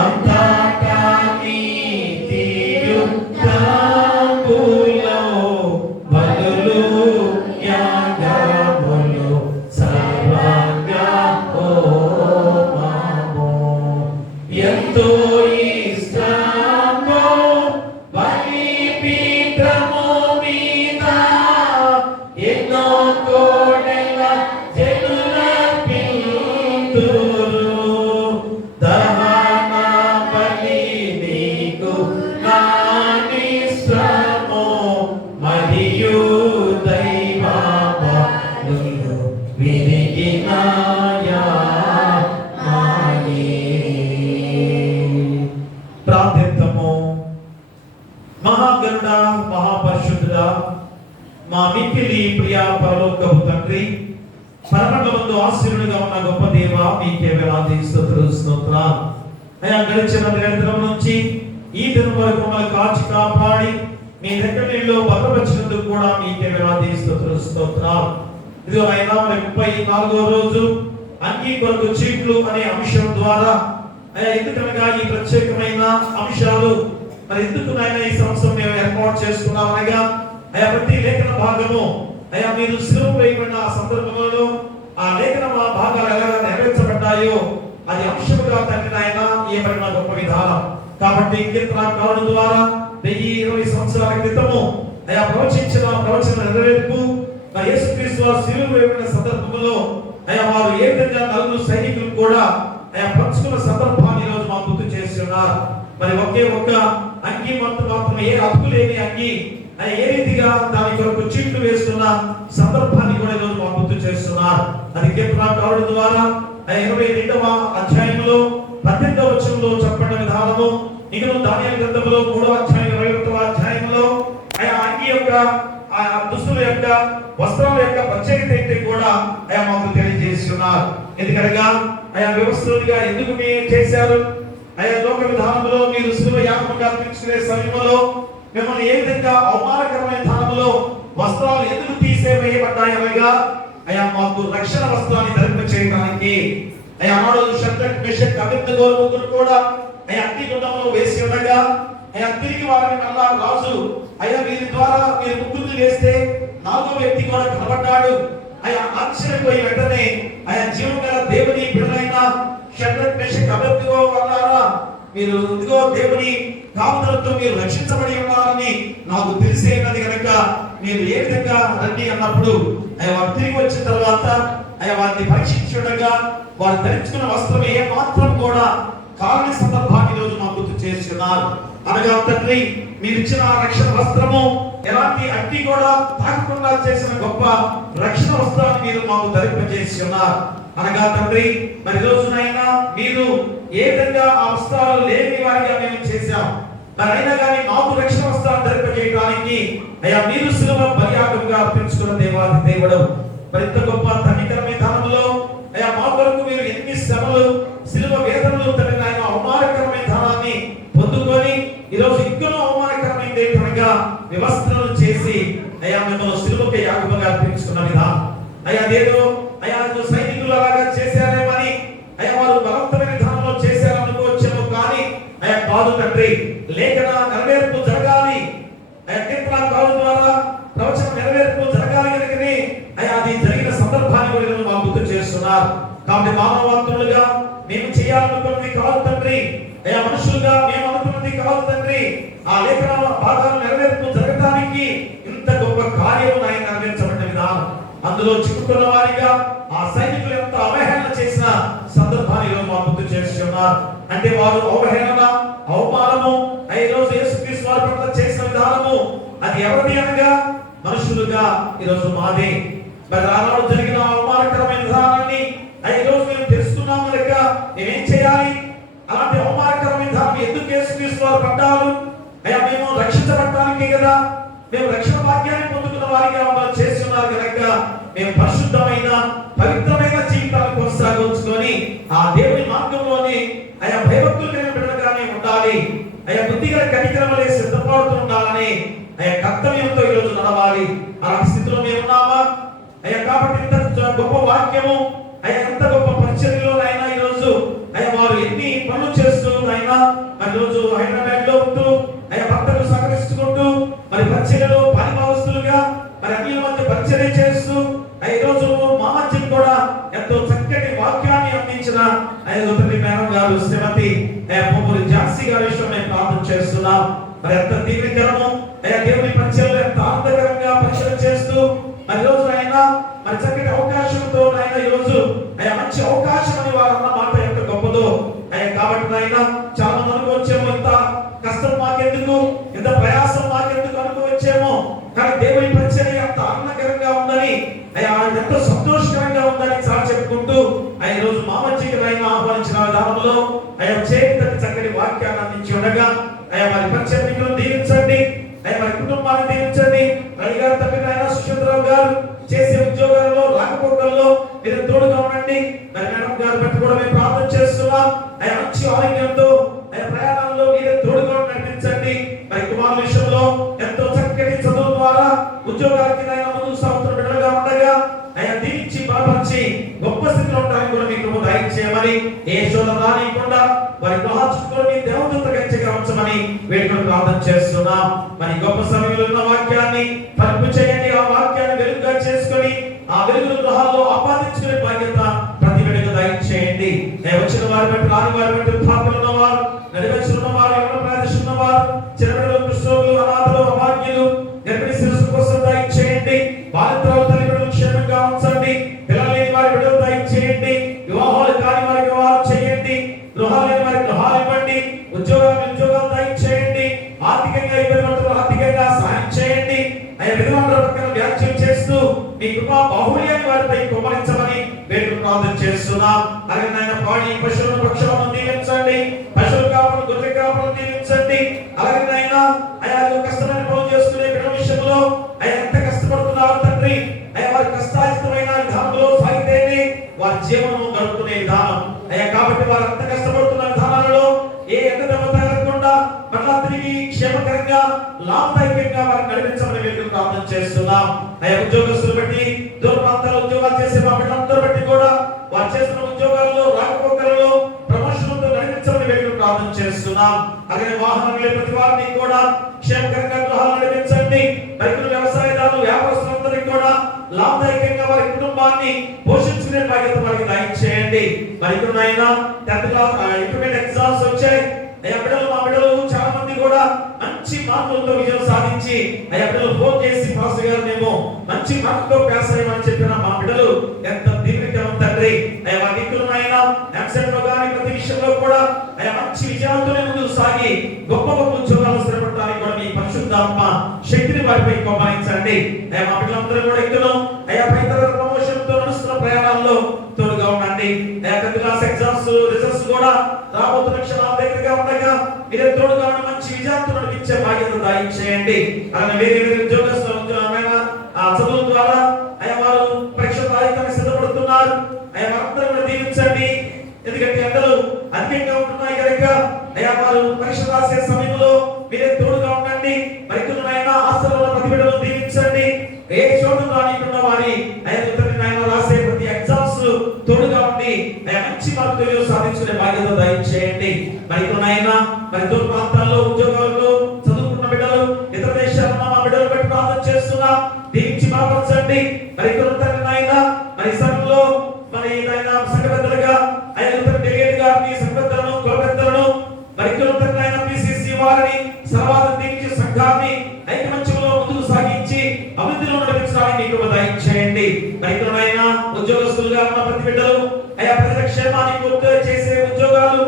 అంతటా నీతియు తాంబులో బలులు యాగములు సర్వంగా హోమము ఎంతో ఇష్టమో బలిపీఠము మీద ఎన్నో కోడెల జనులర్పింతురు దహన బలి నీకు నానిష్టమో మరియు దైవ బలులు విరిగినాయా మాయే. ప్రార్థిద్దాము. మహాగరుడ మహాపరిశుద్ధుడా మా మిక్కిలి ప్రియ పరలోకపు తండ్రి, పరమండలమందు ఆశీర్వాదంగా ఉన్న గొప్ప దేవ, మీకే వేలాది స్తోత్రాలు. అయ్యా గడిచిన దినం నుంచి ఈ దినం వరకు మమ్మల్ని కాచి కాపాడి మీ రెక్కల నీళ్ళలో భద్రపరిచినందుకు కూడా మీకే వేలాది స్తోత్రాలు. ఇదిగో అయినా 34వ రోజు అంగీ కొరకు చీట్లు అనే అంశం ద్వారా అయ్యా ఎందుకనగా ఈ ప్రత్యేకమైన అంశాలు మరి ఎందుకు నాయన ఈ సంవత్సరం మేము ఏర్పాటు చేసుకున్నాం అనగా అయ్యా ప్రతి లేఖన భాగము అయ్యా మీరు సిలువ వేయబడిన ఆ సందర్భంలో ఆ లేఖన భాగాలు ఎలా నెరవేర్చబడ్డాయో అది అంశముగా తండ్రి నాయన ఏమన్నా గొప్ప విధానం. కాబట్టి కీర్తనకారుడు ద్వారా 1020 సంవత్సరాల క్రితము అయ్యా ప్రవచించిన ప్రవచన నెరవేర్పు మరి యేసుక్రీస్తు వారు సిలువ వేయబడిన సందర్భంలో అయ్యా వారు ఏ విధంగా 4 సైనికులు కూడా అయ్యా పంచుకున్న సందర్భాన్ని ఈరోజు మాకు గుర్తు చేస్తున్నారు. మరి ఒకే ఒక్క అంగీ మాత్రం ఏ అతుకు లేని అంగీ ఏ రీతిగా దాని కొరకు చీట్లు వేస్తున్న సందర్భాన్ని కూడా ఈరోజు మాకు గుర్తు చేస్తున్నారు. అది కీర్తనకారుడు ద్వారా 22వ అధ్యాయంలో 18వ వచనంలో చెప్పబడిన విధానము, ఇకను దానియేలు గ్రంథములో 3వ అధ్యాయం 21వ అధ్యాయంలో ఆయా అంగి యొక్క ఆ దుస్తుల యొక్క వస్త్రాల యొక్క ప్రత్యేకత ఏంటి కూడా ఆయా మాకు తెలియజేసి ఉన్నారు. ఎందుకనగా ఆయా వ్యవస్థలుగా ఎందుకు మీరు చేశారు, ఆయా లోక విధానంలో మీరు శిలువ యాగముగా అర్పించుకునే సమయంలో మిమ్మల్ని ఏ విధంగా అవమానకరమైన విధానంలో వస్త్రాలు ఎందుకు తీసేవేయబడ్డాయి అనగా ఆయా మాకు రక్షణ వస్త్రాన్ని ధరింప చేయడానికి ఆయా ఆనాడు షద్రక్ మెషక్ అబేద్నెగోలు ముగ్గురు కూడా ఆయా అగ్నిగుండంలో వేసి ఉండగా ఆయా తిరిగి వారిని మళ్ళా రాజు అయ్యా వీరి ద్వారా మీరు ముగ్గురిని వేస్తే 4వ వ్యక్తి కూడా కనబడ్డాడు. ఆయా ఆశ్చర్యపోయి వెంటనే ఆయా జీవగల దేవుని బిడ్డలైన షద్రక్ మెషక్ అబేద్నెగో అన్నారా, మీరు ఇదిగో దేవుని కాపుదలతో మీరు రక్షించబడి ఉన్నారని నాకు తెలిసేది కనుక మీరు ఏ విధంగా రండి అన్నప్పుడు ఆయా వారు తిరిగి వచ్చిన తర్వాత ఆయా వారిని పరీక్షించుండగా వారు ధరించుకున్న వస్త్రం ఏ మాత్రం కూడా కాలని సందర్భాన్ని రోజు మాకు గుర్తు చేస్తున్నారు. అనగా తండ్రి మీరు ఇచ్చిన రక్షణ వస్త్రము ఎలాంటి అగ్ని కూడా తాకకుండా చేసిన గొప్ప రక్షణ వస్త్రాన్ని మీరు మాకు ధరింపజేసి ఉన్నారు. అనగా తండ్రి మరి రోజునైనా మీరు ఏ విధంగా ఆ వస్త్రాలు లేని వారిగా మేము చేశాం, మరి అయినా కానీ మాకు రక్షణ వస్త్రాలు ధరింపజేయడానికి అయ్యా మీరు శిలువ బలియాగంగా అర్పించుకున్న దేవాది దేవుడు. మరి ఇంత గొప్ప ధన్యకరమైన ధనంలో అయ్యా మా కొరకు మీరు ఎన్ని శ్రమలు శిలువ వేదనలు తగిన ఆయన అవమానకరమైన ధనాన్ని పొందుకొని ఈరోజు ఇంకనూ అవమానకరమైనది కనుక వ్యవస్థలను చేసి అయ్యా మిమ్మల్ని శిలువకి యాగంగా అర్పించుకున్న విధానం అయ్యా అదేదో అయ్యా సైనికులు అలాగా చేశారేమని అయ్యా వారు బలవంతమైన విధానంలో చేశారనుకోవచ్చేమో, కానీ అయ్యా కాదు తండ్రి, లేఖన నెరవేర్పు జరగాలి, అయ్యా కీర్తనకారుల ద్వారా ప్రవచన నెరవేర్పు జరగాలి కనుకనే అయ్యా అది జరిగిన సందర్భాన్ని కూడా మాకు గుర్తు చేస్తున్నారు. కాబట్టి మానవవంతులుగా మేము చేయాలనుకున్నది కాదు తండ్రి, అయ్యా మనుషులుగా మేము అనుకున్నది కాదు తండ్రి, ఆ లేఖన భాగాలు నెరవేర్పు జరగడానికి ఇంత గొప్ప కార్యం ఆయన నెరవేర్చబడిన విధానం, అందులో చిక్కుకున్న వారిగా ఆ సైనికులు ఎంత అవహేళన చేసిన సందర్భాన్ని మాకు గుర్తు చేస్తున్నారు. అంటే వారు అవహేళన అవమానము ఈ రోజు యేసుక్రీస్తు వారి పట్ల చేసిన విధానము అది ఎవరిది అనగా మనుషులుగా ఈరోజు మాదే. మరి ఆనాడు జరిగిన అవమానకరమైన విధానాన్ని ఈ రోజు మేము తెలుసుకున్నాం కనుక మేమేం చేయాలి, అలాంటి అవమానకరమైన విధానం ఎందుకు యేసుక్రీస్తు వారు పడ్డారు, అయ్యా మేము రక్షించబడటానికి కదా, మేము రక్షణ భాగ్యాన్ని పొందుకున్న వారిగా మమ్మల్ని చేస్తున్నారు కనుక మేము పరిశుద్ధమైన పవిత్రమైన జీవితాన్ని కొనసాగించుకొని ఆ దేవుని మార్గంలోనే ఆయా భయభక్తులు కలిగిన బిడ్డలుగానే ఉండాలి, ఆయా బుద్ధిగా కనికరమలే సిద్ధపడుతూ ఉండాలని ఆయా కర్తవ్యంతో ఈరోజు నడవాలి. అలాంటి స్థితిలో మేము ఉన్నామా అయ్యా? కాబట్టి ఇంత గొప్ప వాక్యము అయ్యా ఎంత గొప్ప పరిచర్యలోనైనా ఈరోజు అయ్యా వారు ఎన్ని పనులు చేస్తూ అయినా మరి రోజు హైదరాబాద్ లో ఉంటూ అయ్యా భక్తులు సహకరిస్తుంటూ మరి పరిచర్యలో పని భావస్తులుగా మరి అన్నిల మధ్య పరిచర్య చేస్తూ ఈ రోజు మా మధ్య కూడా ఎంతో చక్కటి వాక్యాన్ని అందించిన మేడం గారు శ్రీమతి పొంగూరి ఝాన్సీ గారి విషయం మేము ప్రార్థన చేస్తున్నాం. మరి ఎంత దీవెనకరము అయ్యా దేవుని పరిచర్యలో ఎంత ఆనందకరంగా పరిచయం చేస్తూ మరి రోజు ఆయన మరి చక్కటి అవకాశంతో ఆయన ఈ రోజు అయ్యా మంచి అవకాశం అని వారు అన్న మాట ఎంత గొప్పదో అయ్యా. కాబట్టి ఆయన చాలా మంది అనుకోవచ్చేమో ఇంత కష్టం మాకెందుకు, ఇంత ప్రయాసం మాకెందుకు అనుకోవచ్చేమో, కానీ దేవుని పరిచర్య ఎంత ఆనందకరంగా ఉందని అయ్యా ఎంతో సంతోషకరంగా ఉందని చాలా చెప్పుకుంటూ ఆయన రోజు మా మధ్యకి ఆయన ఆహ్వానించిన విధానంలో అయ్యా చేతి చక్కటి వాక్యాన్ని అందించి ఉండగా అయ్యా మరి పరిచర్యను దీవించండి, అయ్యా మరి కుటుంబాన్ని దీవించండి. రవి గారు తప్పిన ఆయన సుశీంద్రరావు గారు చేసే ఉద్యోగాల్లో రాకపోకల్లో మీరు తోడుగా ఉండండి. మరి మేడం గారు బట్టి కూడా మేము ప్రార్థన చేస్తున్నాం. ఆయన మంచి ఆరోగ్యంతో ఆయన ప్రయాణంలో మీరు తోడుగా నడిపించండి. మరి కుమారుల విషయంలో ఎంతో చక్కటి చదువు ద్వారా ఉద్యోగాలకి ఆయన ముందుకు సాగుతున్న బిడ్డలుగా ఉండగా ఆయన దీవించి బలపరిచి గొప్ప స్థితిలో ఉండడానికి కూడా మీకు దయచేయమని, ఏ శోధన రానియకుండా వారి గృహాచుకుని మీ దేవదూత గంచెగా ఉంచమని వేడుకొని ప్రార్థన చేస్తున్నాం. మరి గొప్ప సమయంలో ఉన్న వాక్యాన్ని ఫలింపు చేయండి, ఆ వాక్యాన్ని వెలుగుగా చేసుకొని ఆ వెలుగు గృహాల్లో ఆపాదించుకునే బాధ్యత ప్రతి బిడ్డకు దయచేయండి. వచ్చిన వారి బట్టి రాని వారి బట్టి వృద్ధాప్యులు ఉన్నవారు, నడివచ్చిన ఉన్నవారు, ఎవరి ప్రదర్శన ఉన్నవారు, చిన్నపిల్లలు, కృష్ణులు, అనాథలు, అభాగ్యులు, గర్భిణీ శిశువుల కోసం దయచేయండి. బాలింతరాలు తల్లిదండ్రులు క్షేమంగా ఉంచండి. పిల్లలు లేని వారి బిడ్డలు దయచేయండి. వివాహాలు కాని వారికి వివాహాలు చేయండి. గృహాలు లేని వారికి గృహాలు ఇవ్వండి. ఉద్యోగాలు దయచేయండి. ఆర్థికంగా ఇబ్బంది పడుతున్న ఆర్థికంగా సహాయం చేయండి. ఆయన విధులందరూ పక్కన వ్యాఖ్యలు చేస్తూ మీ కృపా బాహుళ్యాన్ని వారిపై కుమరించమని వేడుక ప్రార్థన చేస్తున్నాం. అలాగే ఆయన పాడి పశువుల పక్షులను దీవించండి. ఐక్యంగా వారిని నడిపించమని మేము ప్రార్థన చేస్తున్నాం. అయ్యా ఉద్యోగస్తులు బట్టి, దూర ప్రాంతాల్లో ఉద్యోగాలు చేసే మా బిడ్డలందరూ బట్టి కూడా వారు చేస్తున్న ఉద్యోగాల్లో, రాకపోకలలో ప్రమోషన్లతో నడిపించమని మేము ప్రార్థన చేస్తున్నాం. అలాగే వాహనాలు ప్రతి వారిని కూడా క్షేమకరంగా గృహాలు నడిపించండి. రైతులు, వ్యవసాయదారులు, వ్యాపారస్తులందరికీ కూడా లాభదాయకంగా వారి కుటుంబాన్ని పోషించుకునే బాధ్యత వారికి దయచేయండి. మరి ఇప్పుడు నాయన 10th క్లాస్ ఇంటర్మీడియట్ ఎగ్జామ్స్ వచ్చాయి. అయ్యా బిడ్డలు, మా బిడ్డలు చాలా మంది కూడా మంచి మార్కులతో విజయం సాధించి అయ్యా బిడ్డలు ఫోన్ చేసి పాస్టర్ గారు మేము మంచి మార్కుతో పాస్ అయ్యామని చెప్పిన మా బిడ్డలు ఎంత దీవెనకరం తండ్రి. అయ్యా మా దిక్కులు నాయన ఎంసెట్ లో కానీ ప్రతి విషయంలో కూడా అయ్యా మంచి విజయాలతోనే ముందుకు సాగి గొప్ప గొప్ప ఉద్యోగాలు స్థిరపడటానికి కూడా మీ పరిశుద్ధాత్మ శక్తిని వారిపై కొనసాగించండి. అయ్యా మా బిడ్డలందరూ కూడా ఎక్కును అయ్యా పైతర ప్రమోషన్ తో నడుస్తున్న ప్రయాణాల్లో తోడుగా ఉండండి. అయ్యా 10th క్లాస్ ఎగ్జామ్స్ రిజల్ట్స్ కూడా రాబోతున్న క్షణాల దగ్గరగా ఉండగా మీరే తోడుగా ఉండి మంచి విజయాలతో నడిపించే బాధ్యత దయచేయండి. అలాగే వేరే వేరే ఉద్యోగస్తుల చదువుల ద్వారా అయ్యా వారు పరీక్ష రాయడానికి సిద్ధపడుతున్నారు. అయ్యా వారందరూ కూడా దీవించండి. ఎందుకంటే అందరూ అధికంగా ఉంటున్నాయి కనుక అయ్యా వారు పరీక్ష రాసే సమయంలో మీరే తోడుగా ఉండండి. మరికొన్నైనా ఆస్తులను ప్రతి బిడ్డను దీవించండి. ఏ చోటు రానికుండా వారి అయ్యా రాసే ప్రతి ఎగ్జామ్స్ తోడుగా ఉండి అయ్యా మంచి మార్కులు సాధించుకునే బాధ్యత దయచేయండి. మరికొన్నైనా మరి దూర ప్రాంతాల్లో ఉద్యోగాల్లో చదువుకున్న బిడ్డలు, ఇతర దేశాల్లో మా బిడ్డలు బట్టి ప్రార్థన చేస్తున్నా దీవించి బలపరచండి. మరికొన్నైనా మరి సంఘంలో మరి సంఘ పెద్దలుగా అయ్యా డెలిగేట్ గారిని, సంఘ పెద్దలను, కుల పెద్దలను, మరికొన్నైనా పిసిసి వారిని సర్వాధి దీవించి సంఘాన్ని ఐకమత్యంలో ముందుకు సాగించి అభివృద్ధిలో నడిపించడానికి మీకు దయచేయండి. మరికొన్నైనా ఉద్యోగస్తులుగా ఉన్న ప్రతి బిడ్డలు అయ్యా ప్రజల క్షేమాన్ని కోరుతూ చేసే ఉద్యోగాలు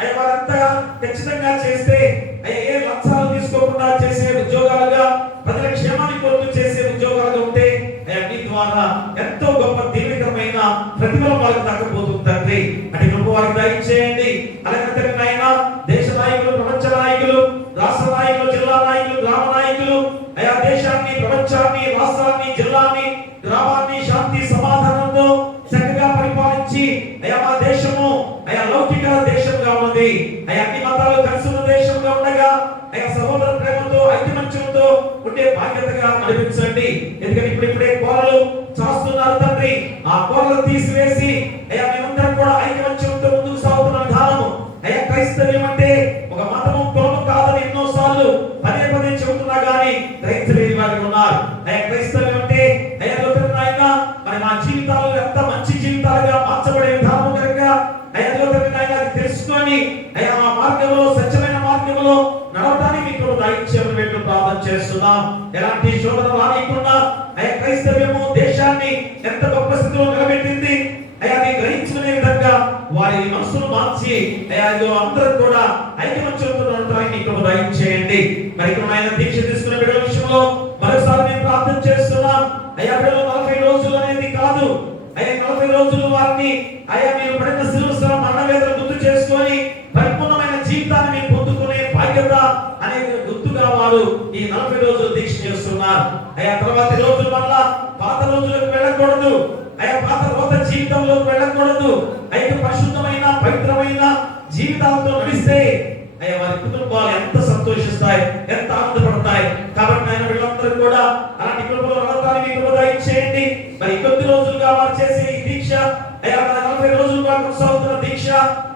అయ్యా వారంతా ఖచ్చితంగా చేస్తే అయ్యా ఏ లక్ష్యాలు తీసుకోకుండా చేసే ఉద్యోగాలుగా, ప్రజల క్షేమాన్ని కోరుతూ చేసే ఉద్యోగాలుగా ఉంటే అయ్యా మీ ద్వారా ఎంతో గొప్ప దీవెనకరమైన ప్రతిఫలం వారికి దక్కబోతుంది తండ్రి. అంటే గొప్ప వారికి దయచేయండి. అలాగే నాయనా దేశ నాయకులు, ప్రపంచ నాయకులు, రాష్ట్ర నాయకులు, జిల్లా నాయకులు, గ్రామ నాయకులు అయ్యా దేశాన్ని, ప్రపంచాన్ని, రాష్ట్రాన్ని, జిల్లాని, గ్రామాన్ని శాంతి సమాధానంతో చక్కగా పరిపాలించి అయ్యా మా దేశము అయ్యా లౌకిక దేశంగా ఉన్నది. అయ్యా అన్ని మతాలు కలిసి ఉన్న దేశంగా ఉండగా అయ్యా సహోదర ప్రేమతో, ఐకమత్యంతో ఉండే బాధ్యతగా నడిపించండి. ఎందుకంటే ఇప్పుడే కోరలు చాస్తున్నారు తండ్రి. ఆ కోరలు తీసివేసి అయ్యా మేమందరం కూడా ఐకమత్యంతో ముందుకు సాగుతున్న విధానము అయ్యా క్రైస్తవ్యం అంటే ఒక మతము, కులము కాదని ఎన్నోసార్లు పదే పదే చెబుతున్నా గానీ గ్రహించలేని వారు ఉన్నారు. అయ్యా క్రైస్తవ్యం అంటే అయ్యా నాయనా మరి మా జీవితాలు ఎంత మంచి జీవితాలుగా మార్చబడే విధానం కనుక అయ్యా నాయనా తెలుసుకొని అయ్యా మా మార్గంలో, సత్యమైన మార్గంలో నడవడానికి మీకు దయచేయమని మేము ప్రార్థన చేస్తున్నాం. ఎలాంటి శోధన రానికుండా అయ్యా క్రైస్తవ్యము దేశాన్ని ఎంత గొప్ప స్థితిలో నిలబెట్టింది అయ్యా అది గ్రహించుకునే విధంగా వారి మనసును మార్చి అయ్యా అందరూ కూడా ఐకమత్యంతో ఉండడానికి మీకు దయచేయండి. మరి ఆయన దీక్ష తీసుకునే బిడ్డల విషయంలో మరోసారి మేము ప్రార్థన చేస్తున్నాం. అయ్యా బిడ్డలు 40 రోజులు అనేది కాదు అయ్యా 40 రోజులు వారిని అయ్యా మీరు పడిన శిలువ మరణ వేదన గుర్తు చేసుకొని పరిపూర్ణమైన జీవితాన్ని మేము పొందుకునే బాధ్యత అనేది గుర్తుగా వారు ఈ 40 రోజులు దీక్ష చేస్తున్నారు. అయ్యా తర్వాత రోజులు వల్ల పాత రోజులకు వెళ్ళకూడదు. అయ్యా పాత రోత జీవితంలోకి వెళ్ళకూడదు. అయితే పరిశుద్ధమైన, పవిత్రమైన జీవితాలతో నడిస్తే అయ్యా వారి కుటుంబాలు ఎంత సంతోషిస్తాయి, ఎంత ఆనందపడతాయి. కాబట్టి ఆయన వీళ్ళందరూ కూడా అలాంటి కృపలో నడవడానికి మీకు దయచేయండి. మరి కొద్ది రోజులుగా వారు చేసే ఈ దీక్ష అయ్యా 40 రోజులుగా కొనసాగుతున్న దీక్ష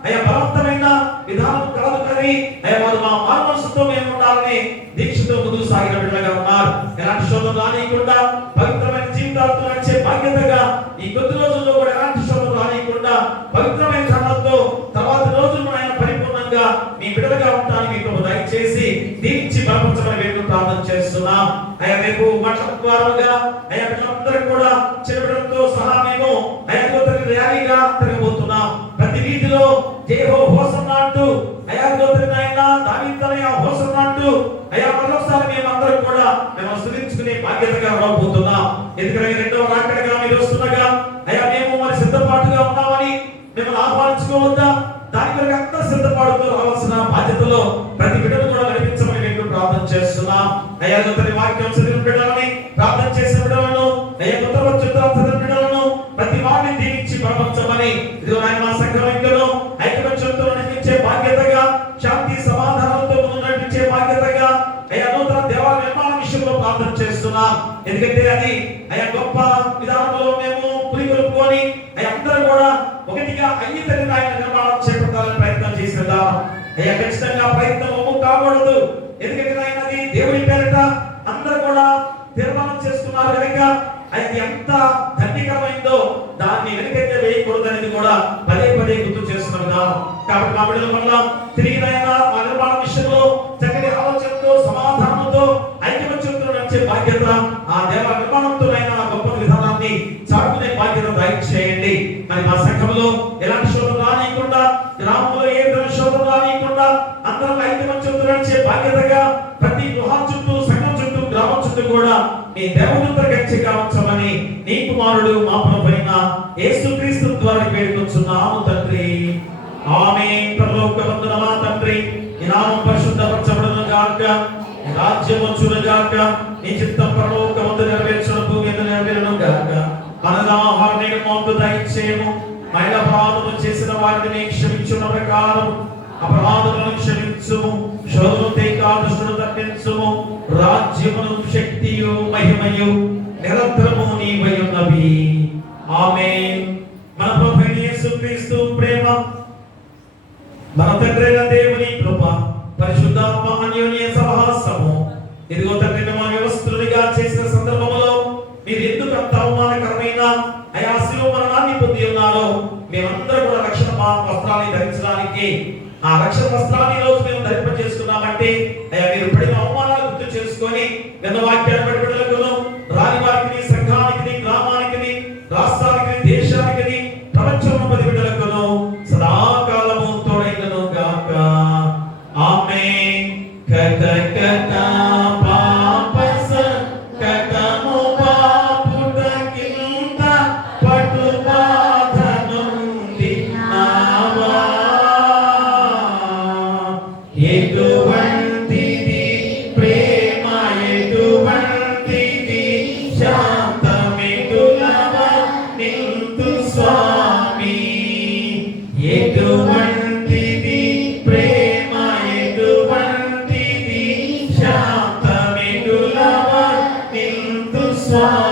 అయ్యా బలవంతమైన విధానం కాదు కానీ అయ్యా వారు మా మానవత్వంతో మేము ఉండాలని దీక్షతో ముందుకు సాగిన బిడ్డలుగా ఉన్నారు. ఎలాంటి శోధన రానియకుండా పవిత్రమైన జీవితాలతో నడిచే బాధ్యతగా ఈ కొద్ది రోజుల్లో కూడా ఎలాంటి శోధన రానియకుండా పవిత్రమైన ధర్మంతో తర్వాత రోజులు ఆయన పరిపూర్ణంగా మీ బిడ్డలుగా ఉండడానికి మీకు దయచేసి దీవించి బలపరచమని మేము ప్రార్థన చేస్తున్నాం. అయ్యా రేపు మాట్లాడుకోవాలుగా అయ్యా బిడ్డలందరూ కూడా చిన్నపిల్లలతో సహా మేము అయ్యా ర్యాలీగా తిరగబోతున్నాం. ప్రతి వీధిలో జయహో హోసన్నా అంటూ అయ్యా నాయనా దావీదుని ఆ హోసన్నా అంటూ అయ్యా మరోసారి మేమందరం కూడా మేము స్తుతించుకునే బాధ్యతగా రాబోతున్నాం. ఎందుకంటే రెండవ రాకడగా మీరు వస్తుండగా అయ్యా మేము మరి సిద్ధపాటుగా ఉన్నామని మిమ్మల్ని ఆహ్వానించుకోవద్దా? దాని కొరకు అంతా సిద్ధపాటుతో రావాల్సిన బాధ్యతలో ప్రతి బిడ్డను కూడా నడిపించమని మేము ప్రార్థన చేస్తున్నాం. అయ్యా తన వాక్యం చదివిన బిడ్డలని, ప్రార్థన చేసిన బిడ్డలను, అయ్యా ఉత్తర చిత్రాలు చదివిన బిడ్డలను ప్రతి వారిని దీవించి బలపరచమని ఇదిగో ఆయన మా సంఘంలో ఐకమత్యంతో నడిపించే బాధ్యతగా, శాంతి సమాధానంతో ముందు నడిపించే బాధ్యతగా అయ్యా నూతన దేవాలయ నిర్మాణ విషయంలో ప్రార్థన చేస్తున్నాం. ఎందుకంటే అది అయ్యా గొప్ప విధానంలో మేము పురికొల్పుకొని అందరూ కూడా ఒకటిగా అయ్యి తగిన ఆయన నిర్మాణం చేపట్టాలని ప్రయత్నం చేసేద్దాం. అయ్యా ఖచ్చితంగా ప్రయత్నం ఒమ్ము కాకూడదు. ఎందుకంటే ఆయన అది దేవుని పేరిట అందరూ కూడా తీర్మానం చేసుకున్నారు కనుక అది ఎంత ధన్యకరమైందో దాన్ని వెనకైతే వేయకూడదు అనేది కూడా పదే పదే గుర్తు చేస్తున్నాం. కాబట్టి మా బిడ్డల వల్ల తిరిగి ఆ నిర్మాణ విషయంలో చక్కటి ఆలోచనతో సమాధానంతో ఐక్యమత్యంతో నడిచే బాధ్యత ఆ దేవ నిర్మాణంతో ఆ గొప్ప విధానాన్ని చాటుకునే బాధ్యత దయచేయండి. మరి మా సంఘంలో ఎలాంటి శోధన రానియకుండా, గ్రామంలో ఏ విధమైన శోధన రానియకుండా అందరం ఐక్యమత్యంతో నడిచే బాధ్యతగా ప్రతి గృహం చుట్టూ, సంఘం చుట్టూ, గ్రామం చుట్టూ కూడా నీ దేవదూతల గచ్చిగా ఉంచమని నీ కుమారుడు మా ప్రభువైన యేసుక్రీస్తు ద్వారా వేడుకొంచున్నాము తండ్రి. ఆమేన్. పరలోకమందున మా తండ్రి, నీ నామం పరిశుద్ధపరచబడును గాక, నీ రాజ్యం వచ్చును గాక, నీ చిత్తం పరలోకమందు నెరవేర్చును భూమి మీద నెరవేరును గాక. మనదాహారం నేడు మాకు దయచేయము. మహిళ అపరాధములు చేసిన వారిని క్షమించున్న ప్రకారం అపరాధములను క్షమించుము. శోధన దుష్టులను తప్పించుము. రాజ్యమును, శక్తియు, మహిమయు నిరంతరము నీవై ఉన్నవి. ఆమేన్. మన ప్రభువైన యేసుక్రీస్తు ప్రేమ, మన తండ్రైన దేవుని కృప, పరిశుద్ధాత్మ అన్యోన్య సహవాసము ఇదిగో తండ్రి మా వ్యవస్థలుగా చేసిన సందర్భంలో మీరు ఎందుకు అంత అవమానకరమైన అయాశిలో మరణాన్ని పొంది ఉన్నారో మేమందరం కూడా రక్షణ వస్త్రాన్ని ధరించడానికి ఆ రక్షణ వస్త్రాన్ని రోజు మేము ధరింపజేసుకున్నామంటే అయ్యా మీరు పడిన అవమానాలు గుర్తు చేసుకొని నిన్న వాక్యాన్ని బట్టి బిడ్డలకును, రాని వారికి, సంఘానికి, గ్రామానికి, రాష్ట్రానికి, దేశానికి, ప్రపంచంలో పది బిడ్డలకును సదాకాలము తోడైనను గాక. ఆమేన్. కథ కథ పాపస కథము పాపుటకింత పటు బాధనుంది నావా. ఎటువంటిది ప్రేమ, ఎటువంటిది శాంతమిటులవ నింతు స్వామి. ఎటువంటిది ప్రేమ, ఎటువంటిది శాంతమిటులవ నింతు స్వామి.